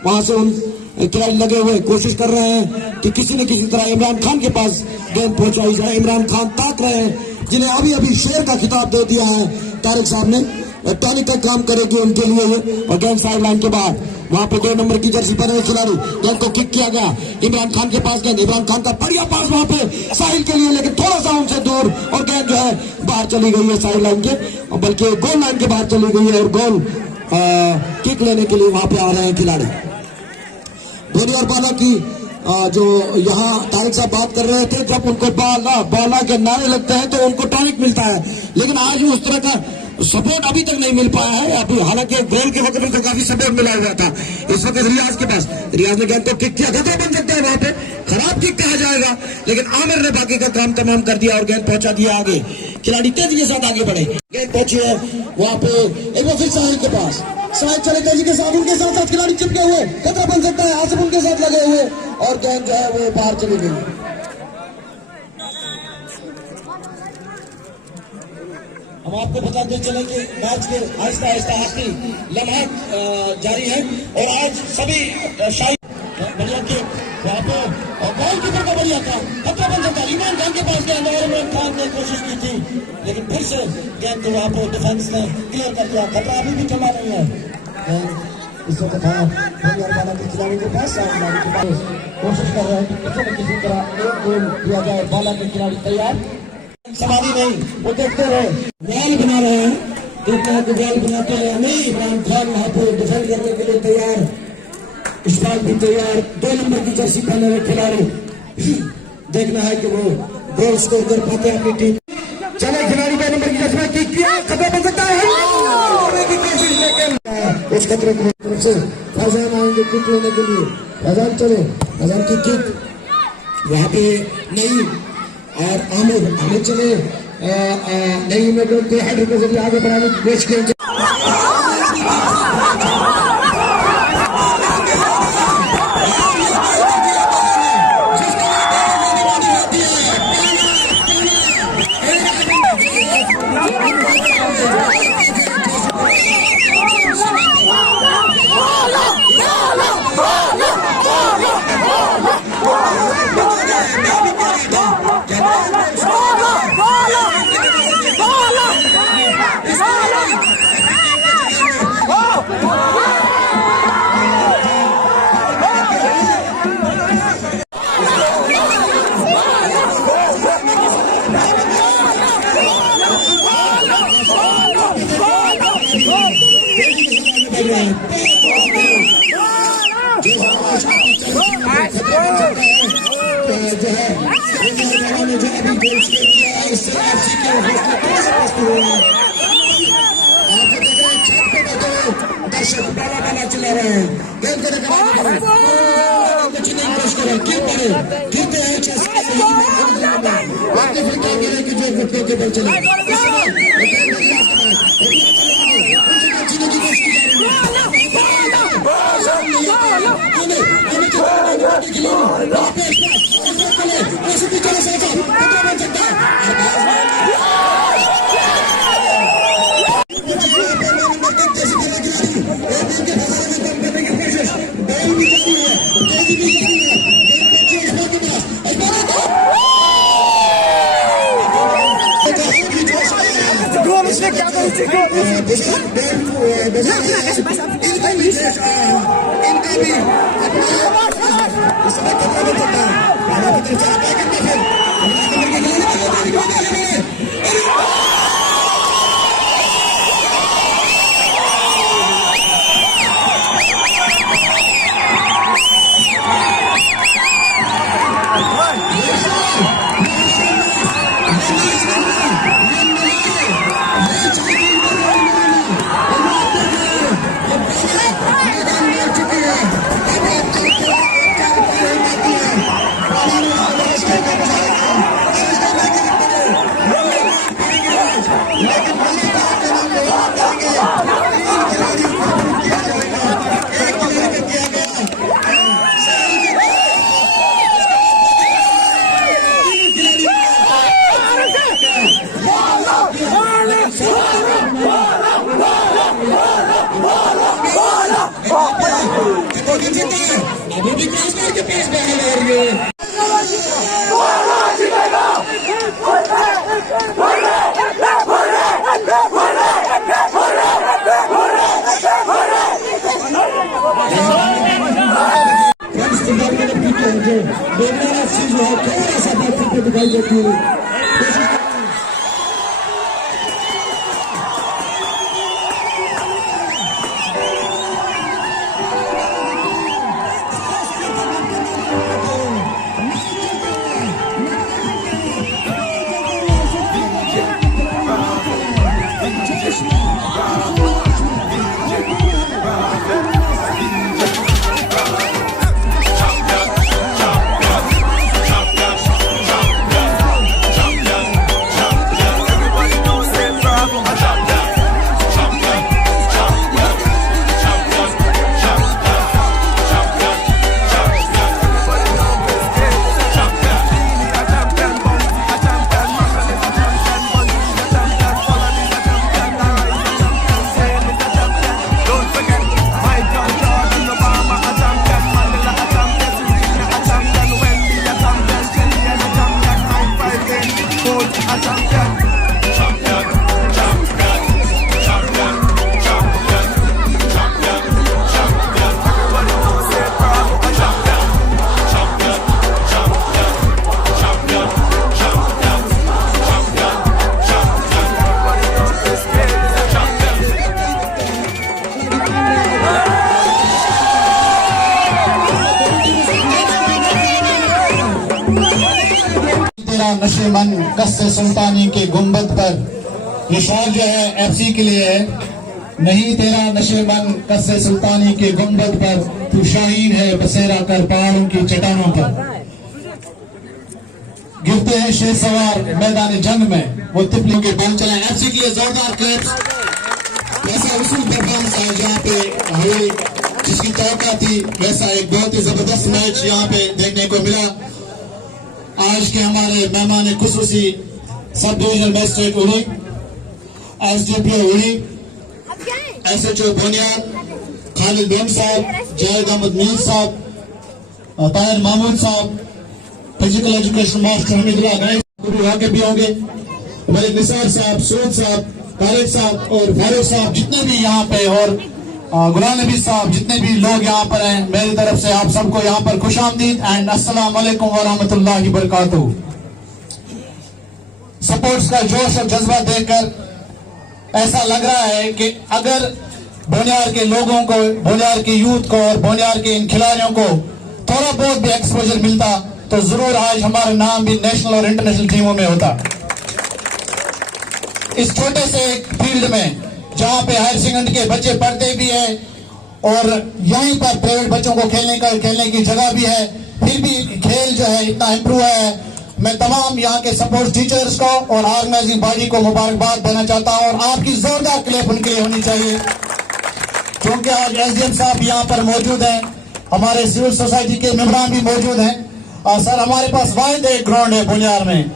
वहां से उन खिलाड़ी लगे हुए कोशिश कर रहे हैं कि किसी न किसी तरह इमरान खान के पास गेंद पहुंचाई जाए। इमरान खान ताक रहे हैं, जिन्हें अभी अभी शेर का खिताब दे दिया है तारिक साहब ने। टॉनिक का काम करेगी उनके लिए ये। और गेंद साइड लाइन के बाद वहां पे 2 नंबर की जर्सी पहने हुए खिलाड़ी, गेंद को किक किया गया इमरान खान के पास। गेंद इमरान खान का बढ़िया पास वहां पे साहिल के लिए, लेकिन थोड़ा सा उनसे दूर और गेंद जो है बाहर चली गई है साइड लाइन के, बल्कि गोल लाइन के बाहर चली गई है। और गोल किक लेने के लिए वहां पे आ रहे हैं खिलाड़ी। धोनी और बाला की जो यहाँ तारिक साहब बात कर रहे थे, जब उनको बाला बाला के नारे लगते हैं तो उनको टॉनिक मिलता है, लेकिन आज उस तरह का सपोर्ट अभी तक नहीं मिल पाया है। अभी हालांकि गोल के वक्त उनको काफी सपोर्ट मिला हुआ था। इस वक्त रियाज के पास, रियाज ने गेंद को किक किया, खतरा बन सकता है वहां पे, खराब किक कहा जाएगा, लेकिन आमिर ने बाकी का काम तमाम कर दिया और गेंद पहुंचा दिया आगे। खिलाड़ी तेजी के साथ आगे बढ़े, गेंद पहुंची है वहां पे एक बार फिर साहिल के पास। साहिल चले तेजी के साथ, उनके साथ साथ खिलाड़ी चिपके हुए, खतरा बन सकता है। आसिफ उनके साथ लगे हुए और गेंद जो है वो बाहर चली गई। हम आपको बताते चले कि मैच के आहिस्ता आहिस्ता आखिरी लम्हात जारी है और आज सभी शाही बढ़िया के वहां पे गोल कीपर का बढ़िया था, खतरा बन सकता। इमरान खान के पास गेंद और इमरान खान ने कोशिश की थी, लेकिन फिर से गेंद तो वहां पे डिफेंस ने क्लियर कर दिया। खतरा अभी भी टला नहीं है। इस वक्त बाला के खिलाड़ी के पास कोशिश कर रहे हैं कि किसी न किसी तरह एक गोल दिया जाए। बाला के खिलाड़ी तैयार, समाधि नहीं, वो देखते रहे, बॉल बना रहे हैं, देखते हैं कि बॉल बनाते हैं नहीं। इमरान खान वहां पर डिफेंड करने के लिए तैयार, इस्माइल भी तैयार। 2 नंबर की जर्सी पहने हुए खिलाड़ी, देखना है कि वो गोल स्कोर कर पाते हैं अपनी टीम। चले खिलाड़ी 2 नंबर की जर्सी में किक किया, खतरा बन सकता है की कोशिश, लेकिन उस खतरे को तरफ से फैजान आएंगे किक लेने के लिए। फैजान चले, फैजान की किक वहां पे नहीं और आमिर चले नई उम्मीदों के हेडर के जरिए आगे बढ़ाने की कोशिश करेंगे। दर्शक बाला बाला चिल्ला रहे हैं, गेंद को गिरते हैं के बल चले मोदी क्रॉस के पास बाहर आ रही है। थोड़ा सा बात दिखाई देती है। नशेमन कस्से सुल्तानी के गुंबद पर, ये शायर जो है एफसी के लिए है। नहीं तेरा नशेमन कस्से सुल्तानी के गुंबद पर, तू शाहीन है बसेरा कर पहाड़ों की चट्टानों पर। गिरते हैं शेर सवार मैदान जंग में, वो तिपलियों के बल चलाए। एफसी के लिए जोरदार क्लैप्स। वैसा उसूल परफॉर्मेंस है जहाँ पे हुई जिसकी तवक्का थी, वैसा एक बहुत ही जबरदस्त मैच यहाँ पे देखने को मिला। आज के हमारे मेहमान खुसूसी सब डिविजनल मजिस्ट्रेट उड़ी, एसडीपीओ उड़ी, एसएचओ बोनियार, खालिद बेगम साहब, जावेद अहमद मीर साहब, ताहिर महमूद साहब, physical education master Hameedullah guys के भी होंगे, मलिक निसार साहब, सूद साहब, खालिद साहब और फारूक साहब, जितने भी यहाँ पे, और गुलाम नबी साहब, जितने भी लोग यहाँ पर हैं, मेरी तरफ से आप सबको यहाँ पर खुशामदीद एंड अस्सलाम वालेकुम व रहमतुल्लाहि बरकातहू। सपोर्ट्स का जोश और जज्बा देखकर ऐसा लग रहा है कि अगर बोनियार के लोगों को, बोनियार के यूथ को और बोनियार के इन खिलाड़ियों को थोड़ा बहुत भी एक्सपोजर मिलता तो जरूर आज हमारा नाम भी नेशनल और इंटरनेशनल टीमों में होता। इस छोटे से एक फील्ड में जहाँ पे हायर सेकेंडरी के बच्चे पढ़ते भी हैं और यहीं पर प्राइवेट बच्चों को खेलने की जगह भी है, फिर भी खेल जो है इतना इम्प्रूव है। मैं तमाम यहाँ के सपोर्ट टीचर्स को और ऑर्गेनाइजिंग बॉडी को मुबारकबाद देना चाहता हूँ और आपकी जोरदार क्लैप उनके लिए होनी चाहिए, क्योंकि आज एसडीएम साहब यहाँ पर मौजूद हैं, हमारे सिविल सोसाइटी के मेंबरान भी मौजूद हैं। सर, हमारे पास वाहिद एक ग्राउंड है बोनियार में,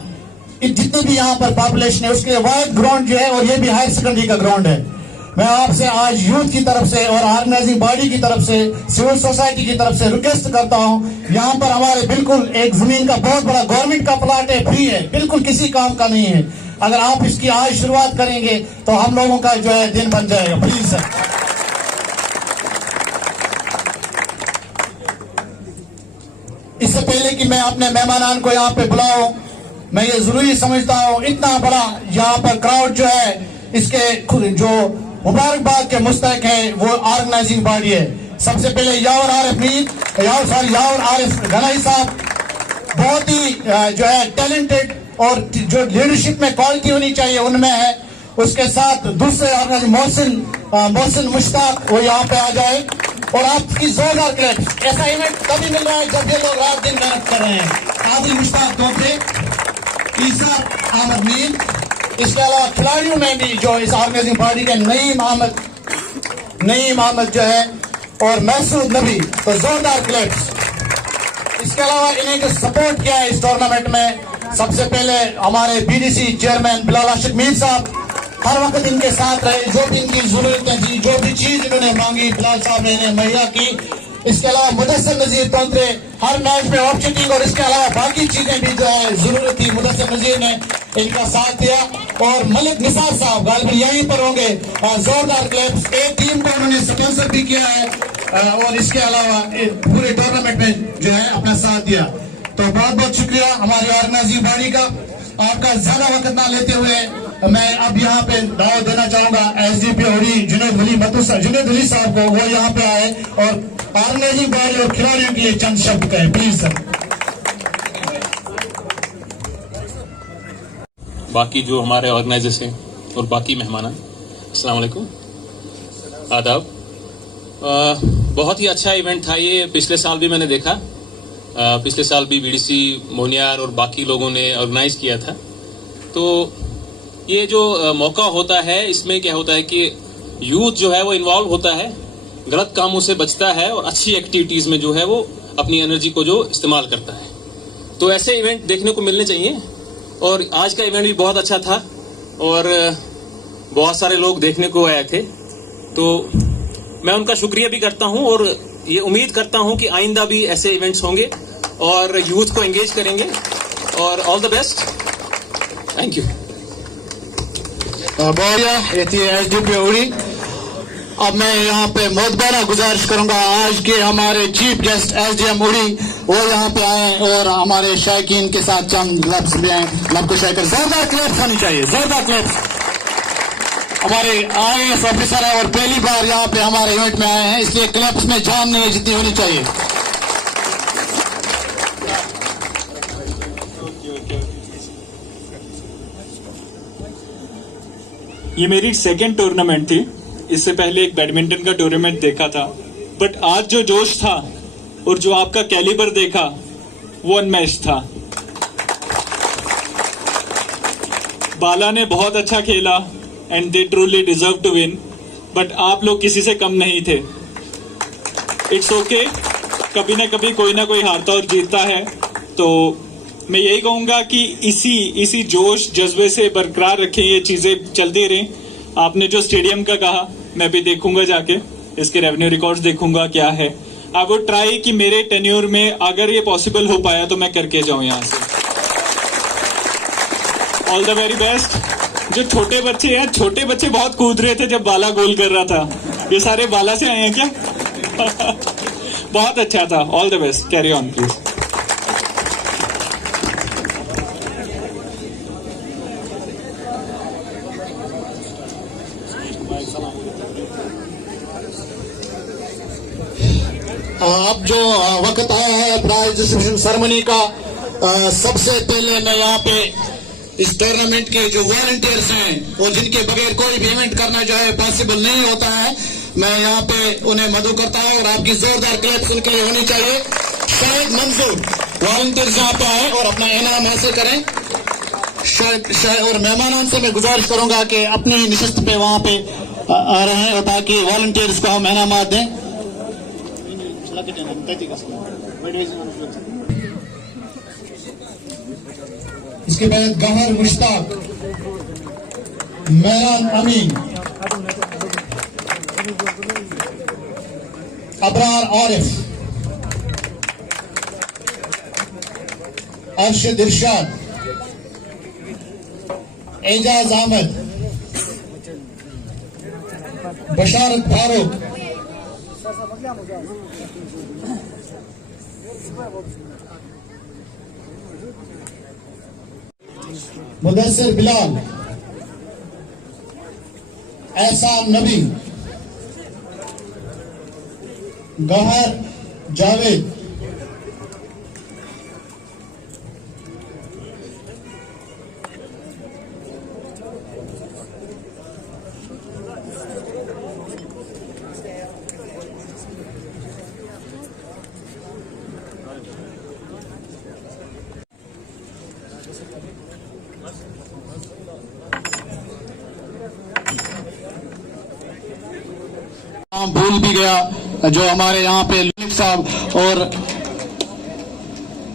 जितनी भी यहाँ पर पॉपुलेशन है उसके वाइड ग्राउंड जो है, और ये भी हायर सेकेंडरी का ग्राउंड है। मैं आपसे आज यूथ की तरफ से और ऑर्गेनाइजिंग बॉडी की तरफ से, सिविल सोसाइटी की तरफ से रिक्वेस्ट करता हूँ, यहाँ पर हमारे बिल्कुल एक जमीन का बहुत बड़ा गवर्नमेंट का प्लाट है, फ्री है, बिल्कुल किसी काम का नहीं है। अगर आप इसकी आज शुरुआत करेंगे तो हम लोगों का जो है दिन बन जाएगा। Please sir. इससे पहले कि मैं अपने मेहमानान को यहाँ पे बुलाऊं, मैं ये जरूरी समझता हूँ, इतना बड़ा यहाँ पर क्राउड जो है, इसके जो मुबारकबाद के मुस्तहक है वो ऑर्गेनाइजिंग बॉडी है। सबसे पहले यावर आरिफ गनाई साहब, बहुत ही जो है टैलेंटेड और जो लीडरशिप में क्वालिटी होनी चाहिए उनमें है। उसके साथ दूसरे मोहसिन मुश्ताक, वो यहाँ पे आ जाए और आपकी जोरदार क्लैप्स। ऐसा इवेंट तभी मिल रहा है जब ये लोग रात दिन मेहनत कर रहे हैं। आदिल मुश्ताक तोपे, ईसा अहमद मीर, इसके अलावा खिलाड़ियों में भी जो इस ऑर्गेनाइजिंग बॉडी के नईम अहमद जो है और महसूद नबी, तो जोरदार क्लैप्स। इसके अलावा इन्हें जो सपोर्ट किया है इस टूर्नामेंट में, सबसे पहले हमारे बीडीसी चेयरमैन बिलाल आशिक मीर साहब, हर वक्त इनके साथ रहे, जो भी इनकी जरूरतें थी, जो भी चीज इन्होंने मांगी बिलाल साहब ने इन्हें मुहैया की। इसके अलावा मुदस्सिर नजीर तोंतरे हर मैच में ऑफ शूटिंग और इसके अलावा बाकी चीजें भी जो है जरूरत थी, मुदस्सिर नजीर ने इनका साथ दिया। और मलिक निसार साहब गालिबन यहीं पर होंगे, जोरदार क्लैप्स। एक टीम को उन्होंने स्पॉन्सर भी किया है और इसके अलावा पूरे टूर्नामेंट में जो है अपना साथ दिया। तो बहुत बहुत शुक्रिया हमारी ऑर्गेनाइजिंग बॉडी का। आपका ज्यादा वक्त ना लेते हुए मैं अब यहाँ पे दावत देना चाहूंगा एसडीपी होड़ी जुनैद अली साहब को, वो यहाँ पे आए और ऑर्गेनाइजिंग बॉडी और खिलाड़ियों के लिए चंद शब्द कहें, प्लीज सर। बाकी जो हमारे ऑर्गेनाइजर्स हैं और बाकी मेहमान, अस्सलाम वालेकुम, आदाब। बहुत ही अच्छा इवेंट था ये। पिछले साल भी मैंने देखा, पिछले साल भी बीडीसी मोनियार और बाकी लोगों ने ऑर्गेनाइज किया था। तो ये जो मौका होता है, इसमें क्या होता है कि यूथ जो है वो इन्वॉल्व होता है, गलत कामों से बचता है और अच्छी एक्टिविटीज में जो है वो अपनी एनर्जी को जो इस्तेमाल करता है। तो ऐसे इवेंट देखने को मिलने चाहिए और आज का इवेंट भी बहुत अच्छा था और बहुत सारे लोग देखने को आए थे। तो मैं उनका शुक्रिया भी करता हूं और ये उम्मीद करता हूं कि आइंदा भी ऐसे इवेंट्स होंगे और यूथ को एंगेज करेंगे। और all the best, thank you. SDP होड़ी। अब मैं यहाँ पे मोहब्बाना गुजारिश करूंगा आज के हमारे चीफ गेस्ट एसडीएम होड़ी, वो यहाँ पे आए और हमारे शायकीन के साथ चंद लफ्ज भी आए। लब को शायकर जोरदार क्लैप्स होनी चाहिए, जोरदार क्लैप्स। हमारे IAS ऑफिसर है और पहली बार यहाँ पे हमारे इवेंट में आए हैं, इसलिए क्लैप्स में जान नहीं जितनी होनी चाहिए। ये मेरी सेकेंड टूर्नामेंट थी। इससे पहले एक बैडमिंटन का टूर्नामेंट देखा था, बट आज जो जोश था और जो आपका कैलिबर देखा वो अनमैच था। बाला ने बहुत अच्छा खेला and they truly deserve to win, but आप लोग किसी से कम नहीं थे। इट्स ओके, कभी ना कभी कोई ना कोई हारता और जीतता है। तो मैं यही कहूंगा कि इसी जोश जज्बे से बरकरार रखें, ये चीजें चलती रहें। आपने जो स्टेडियम का कहा, मैं भी देखूंगा जाके, इसके रेवेन्यू रिकॉर्ड्स देखूंगा क्या है। आई वुड ट्राई कि मेरे टेन्योर में अगर ये पॉसिबल हो पाया तो मैं करके जाऊं यहाँ से। All the very best. जो छोटे बच्चे हैं, छोटे बच्चे बहुत कूद रहे थे जब बाला गोल कर रहा था। ये सारे बाला से आए हैं क्या? बहुत अच्छा था। All the best, carry on please. अब जो वक्त आया है प्राइज डिस्ट्रीब्यूशन सेरेमनी का, सबसे पहले मैं यहाँ पे इस टूर्नामेंट के जो वॉलंटियर्स हैं और जिनके बगैर कोई भी इवेंट करना जो है पॉसिबल नहीं होता है, मैं यहाँ पे उन्हें मदद करता हूँ और आपकी जोरदार क्लैप्स उनके लिए होनी चाहिए। शाहिद मंसूर वॉलंटियर्स यहाँ पे आए और अपना इनाम हासिल करें। और मेहमानों से मैं गुजारिश करूंगा कि अपनी निशस्त पे वहाँ पे आ रहे हैं और ताकि वॉलंटियर्स को हम इनाम दें। इसके बाद गहर मुश्ताक, मेहरान अमीन, अबरार आरिफ, अरशद इरशाद, एजाज अहमद, बशारत फारूक, मुदस्सिर बिलाल, एहसान नबी, गौहर जावेद, भूल भी गया जो हमारे यहाँ पे ललित साहब और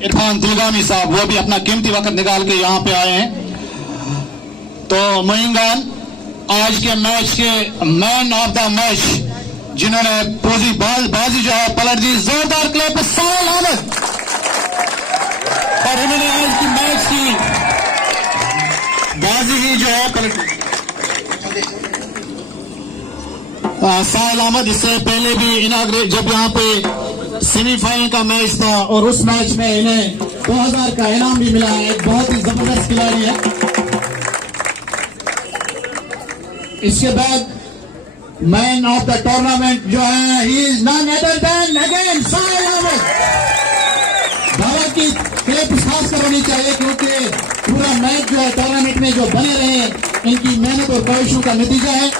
इरफान दिलगामी साहब, वो भी अपना कीमती वक्त निकाल के यहाँ पे आए हैं। तो मोइंगान आज के मैच के मैन ऑफ द मैच जिन्होंने पूरी बाजी जो है पलट दी। जोरदार क्लैप साहिल अहमद, और उन्होंने आज की मैच की बाजी ही जो है पलट दी। साहिल अहमद इससे पहले भी इनाग्रेट जब यहाँ पे सेमीफाइनल का मैच था और उस मैच में इन्हें 2000 का इनाम भी मिला है। एक बहुत ही जबरदस्त खिलाड़ी है। इसके बाद मैन ऑफ द टूर्नामेंट जो है he is none other than again Sahil Ahmed. Bharat की क्लिप खास कर होनी चाहिए क्योंकि पूरा मैच जो है टूर्नामेंट में जो बने रहे इनकी मेहनत और कोशिशों का नतीजा है।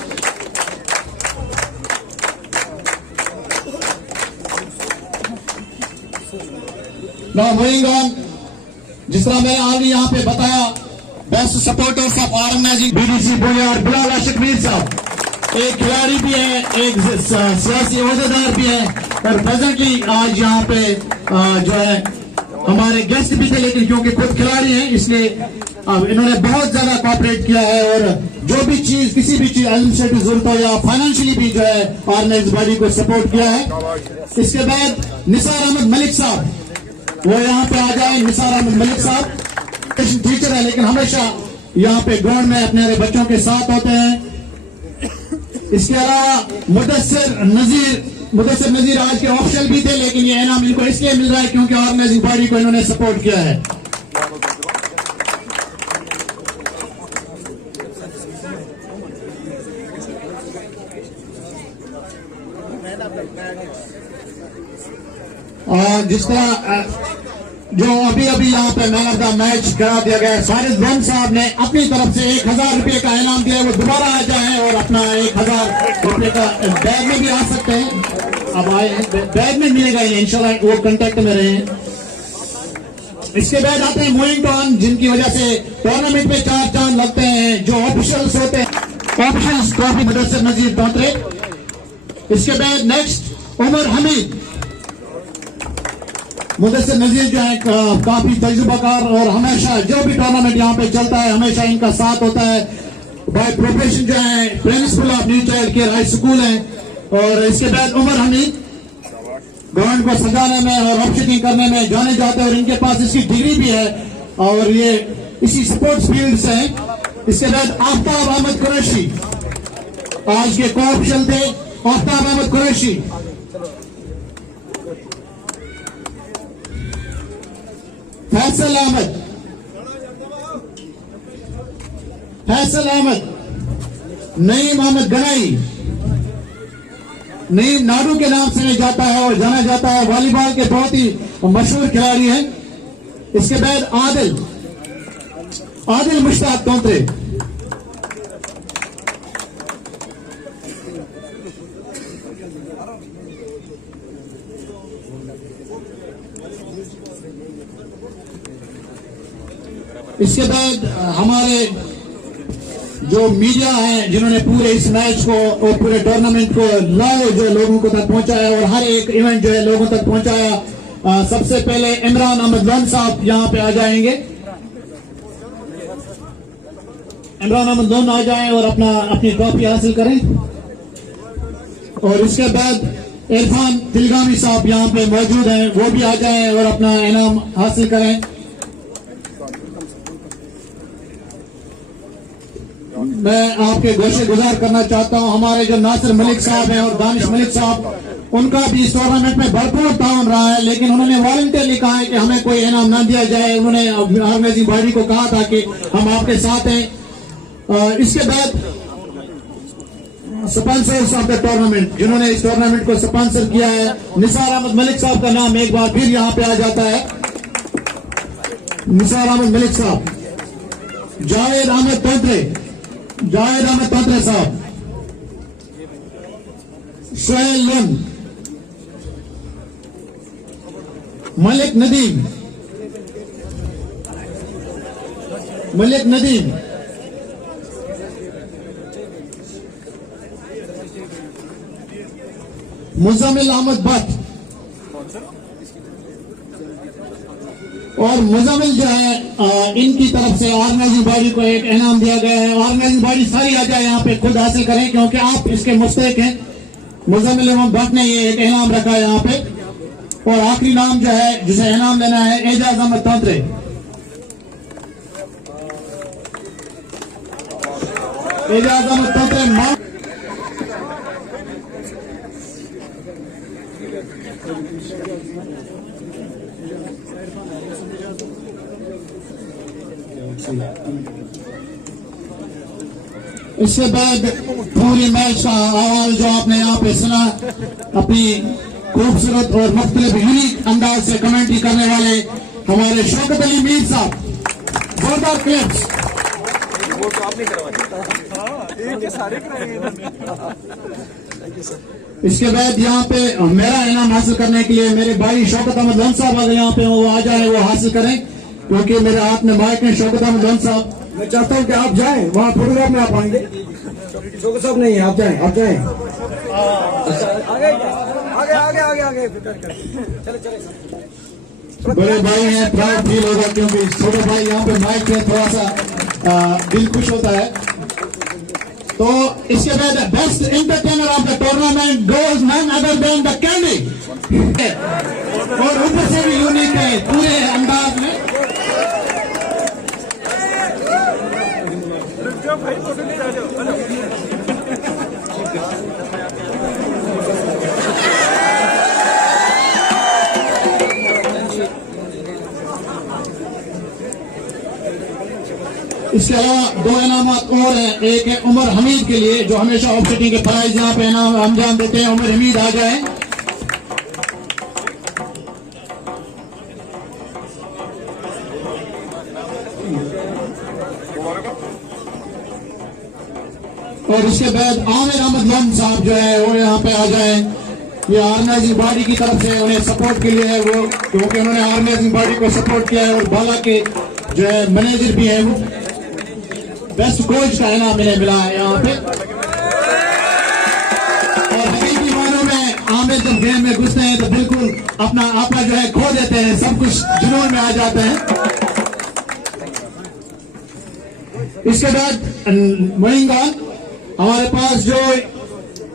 Now moving on, जिस तरह मैंने आगे यहाँ पे बताया, best supporters of organizing BDC बुनियाद बिलाल आशिक मीर साहब एक खिलाड़ी भी है, एक सियासी ओहदेदार भी है और प्रेजेंटली आज यहाँ पे जो है हमारे गेस्ट भी थे, लेकिन क्योंकि खुद खिलाड़ी हैं इसलिए इन्होंने बहुत ज्यादा कोऑपरेट किया है और जो भी चीज किसी भी चीज एडमिनिस्ट्रेटिव जरूरत हो या फाइनेंशियली भी जो है ऑर्गेनाइज बॉडी को सपोर्ट किया है। इसके बाद निसार अहमद मलिक साहब, वो यहाँ पे आ जाए। निसार अहमद मलिक साहब टीचर है लेकिन हमेशा यहाँ पे ग्राउंड में अपने बच्चों के साथ होते हैं। इसके अलावा मुदस्सिर नजीर आज के ऑफिशियल भी थे, लेकिन ये इनाम इनको इसलिए मिल रहा है क्योंकि ऑर्गेनाइजिंग बॉडी को इन्होंने सपोर्ट किया है। और जिस तरह जो अभी यहाँ पे मैन ऑफ द मैच करा दिया गया, फारिस बम साहब ने अपनी तरफ से 1000 रुपये का इनाम दिया। वो दोबारा आ जाए और अपना 1000 रुपये का बैग में भी आ सकते हैं। अब आए बैग में मिलेगा इंशाल्लाह, वो कांटेक्ट में रहे हैं। इसके बाद आते हैं मूविंग ऑन, जिनकी वजह से टूर्नामेंट में 4 चांद लगते हैं, जो ऑफिशियल्स होते हैं। ऑफिशियल्स ट्रॉफी मुदस्सिर नजीर तोतरे। इसके बाद नेक्स्ट उमर हमीद। मुदस्सिर नजीर जो है काफी तजुर्बाकार और हमेशा जो भी टूर्नामेंट यहाँ पे चलता है हमेशा इनका साथ होता है। बाय प्रोफेशन जो है principle of new child care high school है। और इसके बाद उमर हमीद ग्राउंड को सजाने में और ऑफिशिंग करने में जाने जाते हैं और इनके पास इसकी डिग्री भी है और ये इसी स्पोर्ट्स फील्ड से है। इसके बाद आफ्ताब अहमद कुरैशी आज के को ऑफिशियल थे। आफ्ताब अहमद कुरैशी, फैसल अहमद, नईम अहमद गनाई। नईम नाडू के नाम से जाता है और जाना जाता है, वॉलीबॉल के बहुत ही मशहूर खिलाड़ी हैं। इसके बाद आदिल मुश्ताक तोंतरे। इसके बाद हमारे जो मीडिया है जिन्होंने पूरे इस मैच को और पूरे टूर्नामेंट को लाइव जो लोगों को तक पहुंचाया और हर एक इवेंट जो है लोगों तक पहुंचाया। सबसे पहले इमरान अहमद लोन साहब यहाँ पे आ जाएंगे। इमरान अहमद लोन आ जाएं और अपनी ट्रॉफी हासिल करें। और इसके बाद इरफान तिलगामी साहब यहाँ पे मौजूद हैं, वो भी आ जाएं और अपना इनाम हासिल करें। मैं आपके गोशे गुजार करना चाहता हूं हमारे जो नासिर मलिक साहब हैं और दानिश मलिक साहब, उनका भी इस टूर्नामेंट में भरपूर ताउन रहा है, लेकिन उन्होंने वॉलंटियरली कहा है कि हमें कोई इनाम ना दिया जाए। उन्होंने ऑर्गेनाइजिंग बॉडी को कहा था कि हम आपके साथ हैं। इसके बाद स्पॉन्सर्स ऑफ द टूर्नामेंट जिन्होंने इस टूर्नामेंट को स्पॉन्सर किया है, निसार अहमद मलिक साहब का नाम एक बार फिर यहाँ पे आ जाता है। निसार अहमद मलिक साहब, जावेद अहमद तोतरे साहब, सोहेल लन, मलिक नदीम, मुजम्मिल अहमद भट्ट। और मुजम्मिल जो है इनकी तरफ से ऑर्गेनाइजिंग बॉडी को एक इनाम दिया गया है। ऑर्गेनाइजिंग बॉडी सारी आ जाए यहाँ पे खुद हासिल करें क्योंकि आप इसके मुस्तहिक हैं। मुज़म्मिल इमाम भट्ट ने ये एक इनाम रखा है यहाँ पे। और आखिरी नाम जो है जिसे इनाम देना है एजाज अहमद तंत्रे। एजाज अहमद तंत्रे इसके बाद पूरी मैच का आवाज जो आपने यहाँ पे सुना, अपनी खूबसूरत और मुख्तलिफ यूनिक अंदाज से कमेंट्री करने वाले हमारे शौकत अली मीर साहब, जोरदार क्लिप्स। इसके बाद यहाँ पे मेरा इनाम हासिल करने के लिए मेरे भाई शौकत अहमद लोन साहब अगर यहाँ पे वो आ जाए, वो हासिल करें, क्योंकि मेरे हाथ में माइक है। शौकत अहमद लोन साहब, मैं चाहता हूँ कि आप जाएं, वहाँ फोटोग्राफ में आप आएंगे। शौकत साहब नहीं है, आप जाएं, आप जाएं। आगे आगे आगे आगे आगे चले चले। बड़े भाई हैं, प्राउड फील होगा क्योंकि छोटे भाई यहाँ पे माइक पे थोड़ा सा दिल खुश होता है। तो इसके बाद best entertainer of the tournament goes none other than the candy, और ऊपर से भी यूनिक है पूरे अंदाज में। इसके अलावा दो इनामात और हैं। एक है उमर हमीद के लिए जो हमेशा ऑफसेटिंग के प्राइज यहाँ पे इनाम अंजाम देते हैं। उमर हमीद आ जाए। और इसके बाद आमिर अहमद लोन साहब जो है वो यहाँ पे आ जाए। ये ऑर्गेनाइजिंग बॉडी की तरफ से उन्हें सपोर्ट के लिए है वो, क्योंकि उन्होंने ऑर्गेनाइजिंग बॉडी को सपोर्ट किया है और बाला के जो है मैनेजर भी है वो। बेस्ट कोच का इनाम इन्हें मिला है यहाँ पे। और हकीकी मानों में आमिर जब गेम में घुसते हैं तो बिल्कुल अपना आपका जो है खो देते हैं, सब कुछ जुनून में आ जाते हैं। इसके बाद मोइंगान हमारे पास जो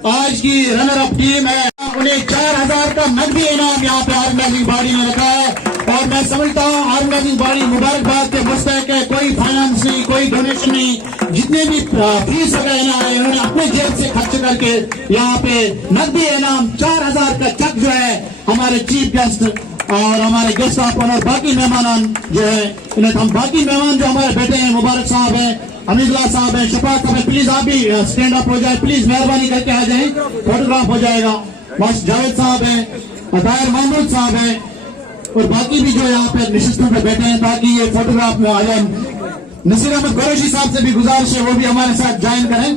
आज की रनर अप टीम है, उन्हें 4000 का नकदी इनाम यहाँ पे ऑर्गेनाइजिंग बॉडी ने रखा है। और मैं समझता हूँ ऑर्गेनाइजिंग बॉडी मुबारकबाद के मुस्तहक है। कोई फाइनेंस नहीं, कोई डोनेशन नहीं, जितने भी फीस वगैरह इनाम है उन्होंने अपने जेब से खर्च करके यहाँ पे नकदी इनाम 4000 का चेक जो है हमारे चीफ गेस्ट और हमारे गेस्ट ऑफ ऑनर बाकी मेहमान जो है इन्हें हम बाकी मेहमान जो हमारे बैठे हैं, मुबारक साहब हैं, हमीदुल्लाह साहब हैं, शफात साहब हैं, प्लीज आप भी स्टैंड अप हो जाए, प्लीज मेहरबानी करके आ जाए, फोटोग्राफ हो जाएगा। बस जावेद साहब हैं, अतायर महमूद साहब हैं और बाकी भी जो यहाँ पे निशिस्तों पे बैठे हैं ताकि ये फोटोग्राफ में आ जाए। नसीर अहमद कुरैशी साहब से भी गुजारिश है वो भी हमारे साथ ज्वाइन करें।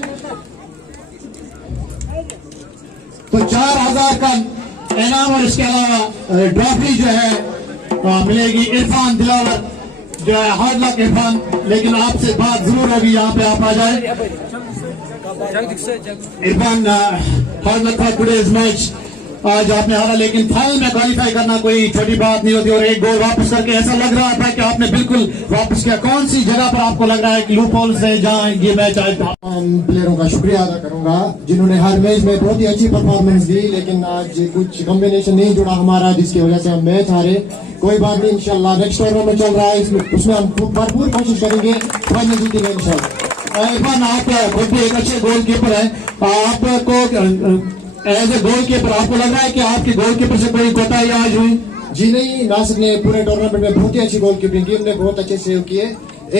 तो 4000 का इनाम और इसके अलावा ट्रॉफी जो है मिलेगी इरफान दिलावर जो है हार्ड लक इरफान, लेकिन आपसे बात जरूर होगी, यहाँ पे आप आ जाए। Irfan hard luck for today's match, आज आपने हारा लेकिन फाइनल में क्वालिफाई करना कोई छोटी बात नहीं होती। और एक गोल वापस करके ऐसा लग रहा था कि आपने बिल्कुल वापस किया। कौन सी जगह पर आपको लग रहा है कि लूप होल से जहां ये मैच आया था? प्लेयरों का शुक्रिया अदा करूंगा जिन्होंने हर मैच में बहुत ही अच्छी परफॉर्मेंस दी, लेकिन आज कुछ कॉम्बिनेशन नहीं जुड़ा हमारा जिसकी वजह से हम मैच हारे। कोई बात नहीं, इंशाल्लाह नेक्स्ट टूर्नामेंट चल रहा है उसमें हम भरपूर कोशिश करेंगे, फाइनल जीतेंगे इंशाल्लाह। इरफान आप खुद भी एक अच्छे गोल कीपर है, आपको एज ए गोल कीपर आपको लग रहा है कि आपके गोल कीपर से कोई कोताही आज हुई? जी नहीं, नासिर ने पूरे टूर्नामेंट में बहुत ही अच्छी गोल कीपिंग की, उन्होंने बहुत अच्छे सेव किए।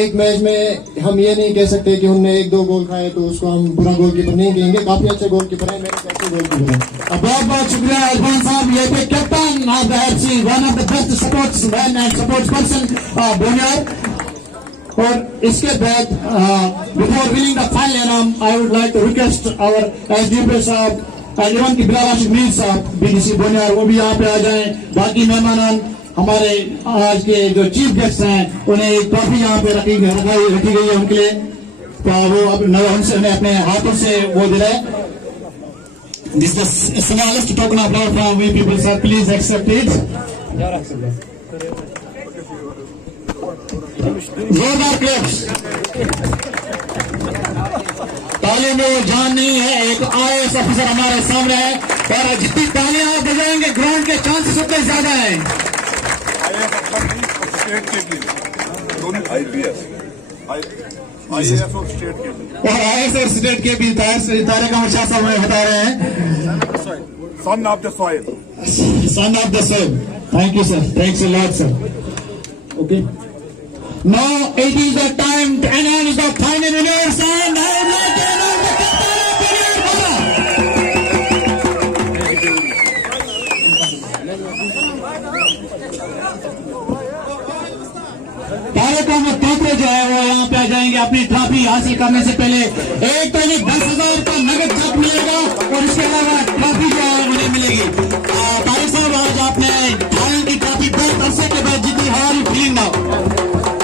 एक मैच में हम ये नहीं कह सकते कि उन्होंने 1-2 गोल खाए तो उसको हम बुरा गोल कीपर नहीं कहेंगे, काफी अच्छे गोल कीपर है, मेरे अच्छे गोल कीपर है। बहुत बहुत शुक्रिया इरफान साहब, ये थे captain of the FC, one of the best sportsman and sports person Boniyar. और इसके बाद बिफोर विनिंग द फाइनल इनाम I would like to request our SDP साहब एवरीवन की बिलाल आशिक मीर साहब बीडीसी बोनियार, वो भी यहाँ पे आ जाएं। बाकी मेहमान हमारे आज के जो चीफ गेस्ट हैं उन्हें एक ट्रॉफी यहाँ पे रखी गई है उनके लिए, तो वो अब उनसे उन्हें अपने हाथों से वो दिलाए। This the smallest token of love from we people sir, please accept it. जोरदार क्लैप्स। तालीम में जान नहीं है, एक IAS ऑफिसर हमारे सामने है। और जितनी तालियां आप बजाएंगे ग्राउंड के चांसेस उतने ज्यादा है। स्टेट के भी दोनों IPS IAS और स्टेट के भी और IAS और स्टेट के भी तारिक अहमद शाह साहब हमें बता रहे हैं। Son of the soil, son of the soul. Thank you sir, thanks a lot sir. Okay, now it is the time to announce the final winners and I would like to announce the Tariq Ahmed Totre जो है वो यहाँ पे आ जाएंगे अपनी ट्रॉफी हासिल करने से पहले। एक तो इन्हें 10,000 का नगद चेक मिलेगा और इसके अलावा ट्रॉफी जो है उन्हें मिलेगी। तारिक साहब, आज आपने फाइनल की ट्रॉफी बहुत अरसे के बाद जीती, how are you feeling now?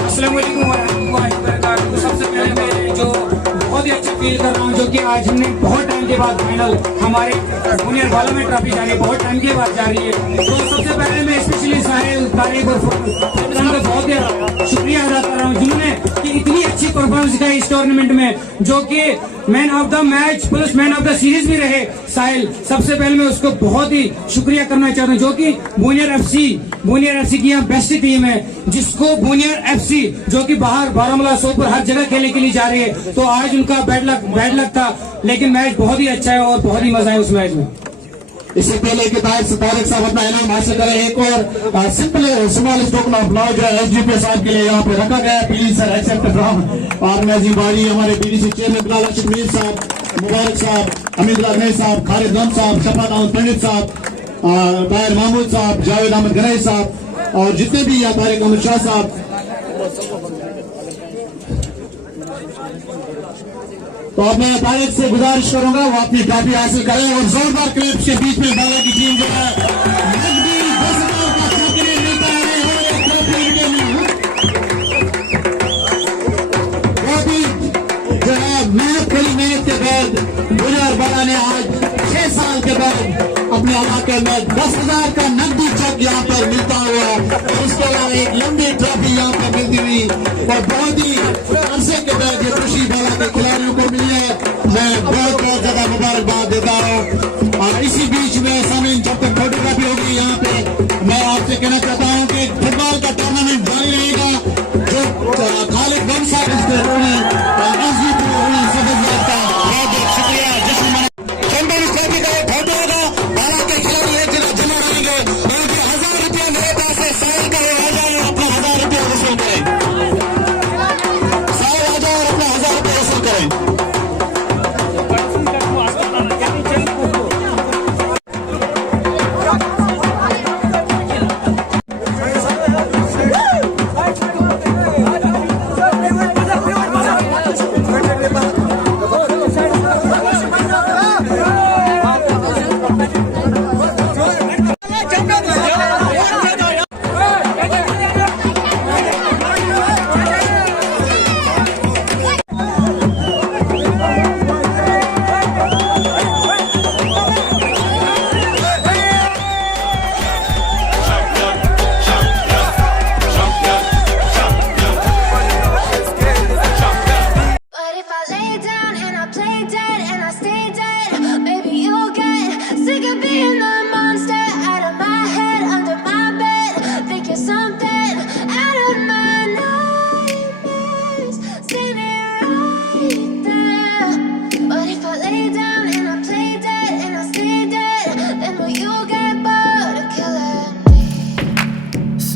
अस्सलाम वालेकुम वरहमतुल्लाहि वबरकातुहू। सबसे पहले मैं जो बहुत ही अच्छा फील कर रहा हूँ, जो कि आज हमने बहुत टाइम के बाद फाइनल हमारे जूनियर वालों में ट्रॉफी जा रही है, बहुत टाइम के बाद जा रही है। तो सबसे पहले मैं स्पेशली साहिल, तारिक और फरहान का बहुत ही शुक्रिया अदा कर रहा हूँ, जिन्होंने कि इतनी अच्छी परफॉर्मेंस दिखाई इस टूर्नामेंट में, जो कि man of the match plus man of the series भी रहे साहिल। सबसे पहले मैं उसको बहुत ही शुक्रिया करना चाहता हूँ, जो कि बुनियर एफसी की यहाँ बेस्ट टीम है, जिसको बुनियर एफसी जो कि बाहर बारामूला सोपुर हर जगह खेलने के लिए जा रही है। तो आज उनका बैड लक था, लेकिन मैच बहुत ही अच्छा है और बहुत ही मजा है उस मैच में। इससे पहले कि तारिक साहब अपना इनाम हासिल करें, एक और simple small token of love जो है SGP साहब के लिए यहाँ पे रखा गया है। Please sir accept from organizing body, हमारे BDC चेयरमैन बिलाल अशरफ मीर साहब, मुबारक साहब, हमीद अरनई साहब, खालिद गम साहब, शफात अहमद पंडित साहब, ताहिर महमूद साहब, जावेद अहमद गनई साहब और जितने भी यहाँ तारिक अहमद शाह साहब। तो अब मैं तारिक से गुजारिश करूंगा वो अपनी ट्रॉफी हासिल करें और जोरदार क्लैप्स के बीच में बाला की टीम जो है नकदी 10,000 का चेक मिलता है और एक ट्रॉफी जो है मेहनत करी, मेहनत के बाद बुनियार बाला ने आज 6 साल के बाद अपने इलाके में 10,000 का नकदी चेक यहाँ पर मिलता हुआ और उसके अलावा एक लंबी ट्रॉफी यहाँ पर मिलती हुई और बहुत ही अरसे के बाद ये खुशी बाला के खिलाड़ियों को मिली है। मैं बहुत ज्यादा मुबारकबाद देता हूँ। और इसी बीच में सामीन जब तक फोटोग्राफी होगी यहाँ पे मैं आपसे कहना चाहता हूँ कि फुटबॉल का टूर्नामेंट जारी रहेगा, जो खालिद गम साहब इसको शुक्रिया। चैंपियंस ट्रॉफी का फोटो होगा, बाला के खिलाड़ी एक जगह जमा रहेंगे और 1,000 रुपया मेरे पास है, साहिल का आ जाए अपना 1,000 रुपया वसूल करें, साहिल आ जाए और अपना 1,000 रुपया वसूल करें।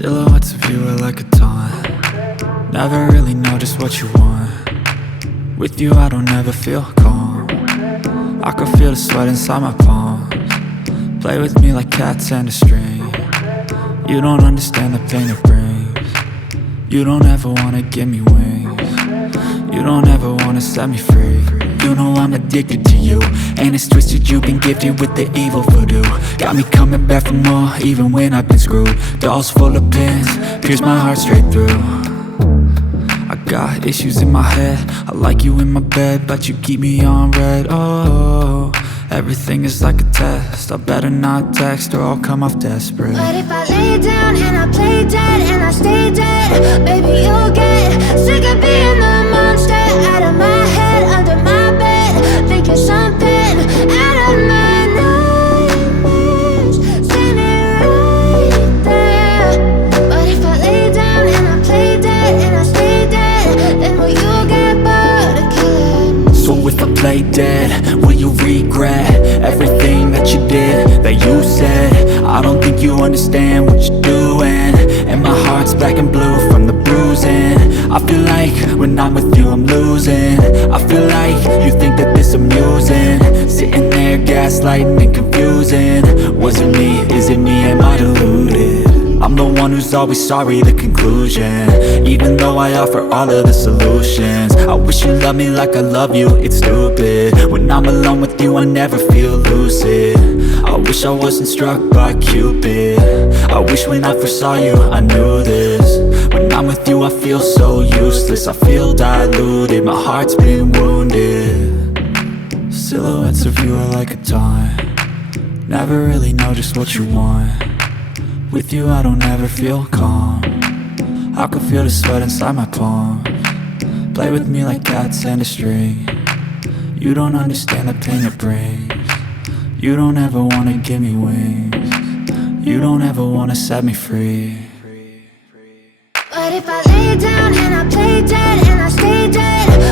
Silhouettes of you are like a taunt. Never really know just what you want. With you I don't ever feel calm. I can feel the sweat inside my palms. Play with me like cats and a string. You don't understand the pain it brings. You don't ever wanna give me wings. You don't ever wanna set me free. You know I'm addicted to you, and it's twisted, you've been gifted with the evil voodoo. Got me coming back for more, even when I've been screwed. Dolls full of pins, pierce my heart straight through. I got issues in my head, I like you in my bed, but you keep me on red. Oh, everything is like a test, I better not text or I'll come off desperate. But if I lay down and I play dead and I stay dead, baby you'll get sick of being the monster out of my head, under my bed, thinking something out of my nightmares. play dead? Will you regret everything that you did, that you said? I don't think you understand what you're doing, and my heart's black and blue from the bruising. I feel like when I'm with you I'm losing. I feel like you think that this amusing, sitting there gaslighting and confusing. Was it me? Is it me? Am I deluded? I'm the one who's always sorry, the conclusion, even though I offer all of the solutions. I wish you loved me like I love you, it's stupid. When I'm alone with you I never feel lucid. I wish I wasn't struck by Cupid. I wish when I first saw you I knew this. When I'm with you I feel so useless, I feel diluted, my heart's been wounded. Silhouettes of you are like a taunt, never really know just what you want. With you I don't ever feel calm, I can feel the sweat inside my palms. Play with me like cats and a string. You don't understand the pain it brings. You don't ever wanna give me wings. You don't ever wanna set me free. But if I lay down and I play dead and I stay dead,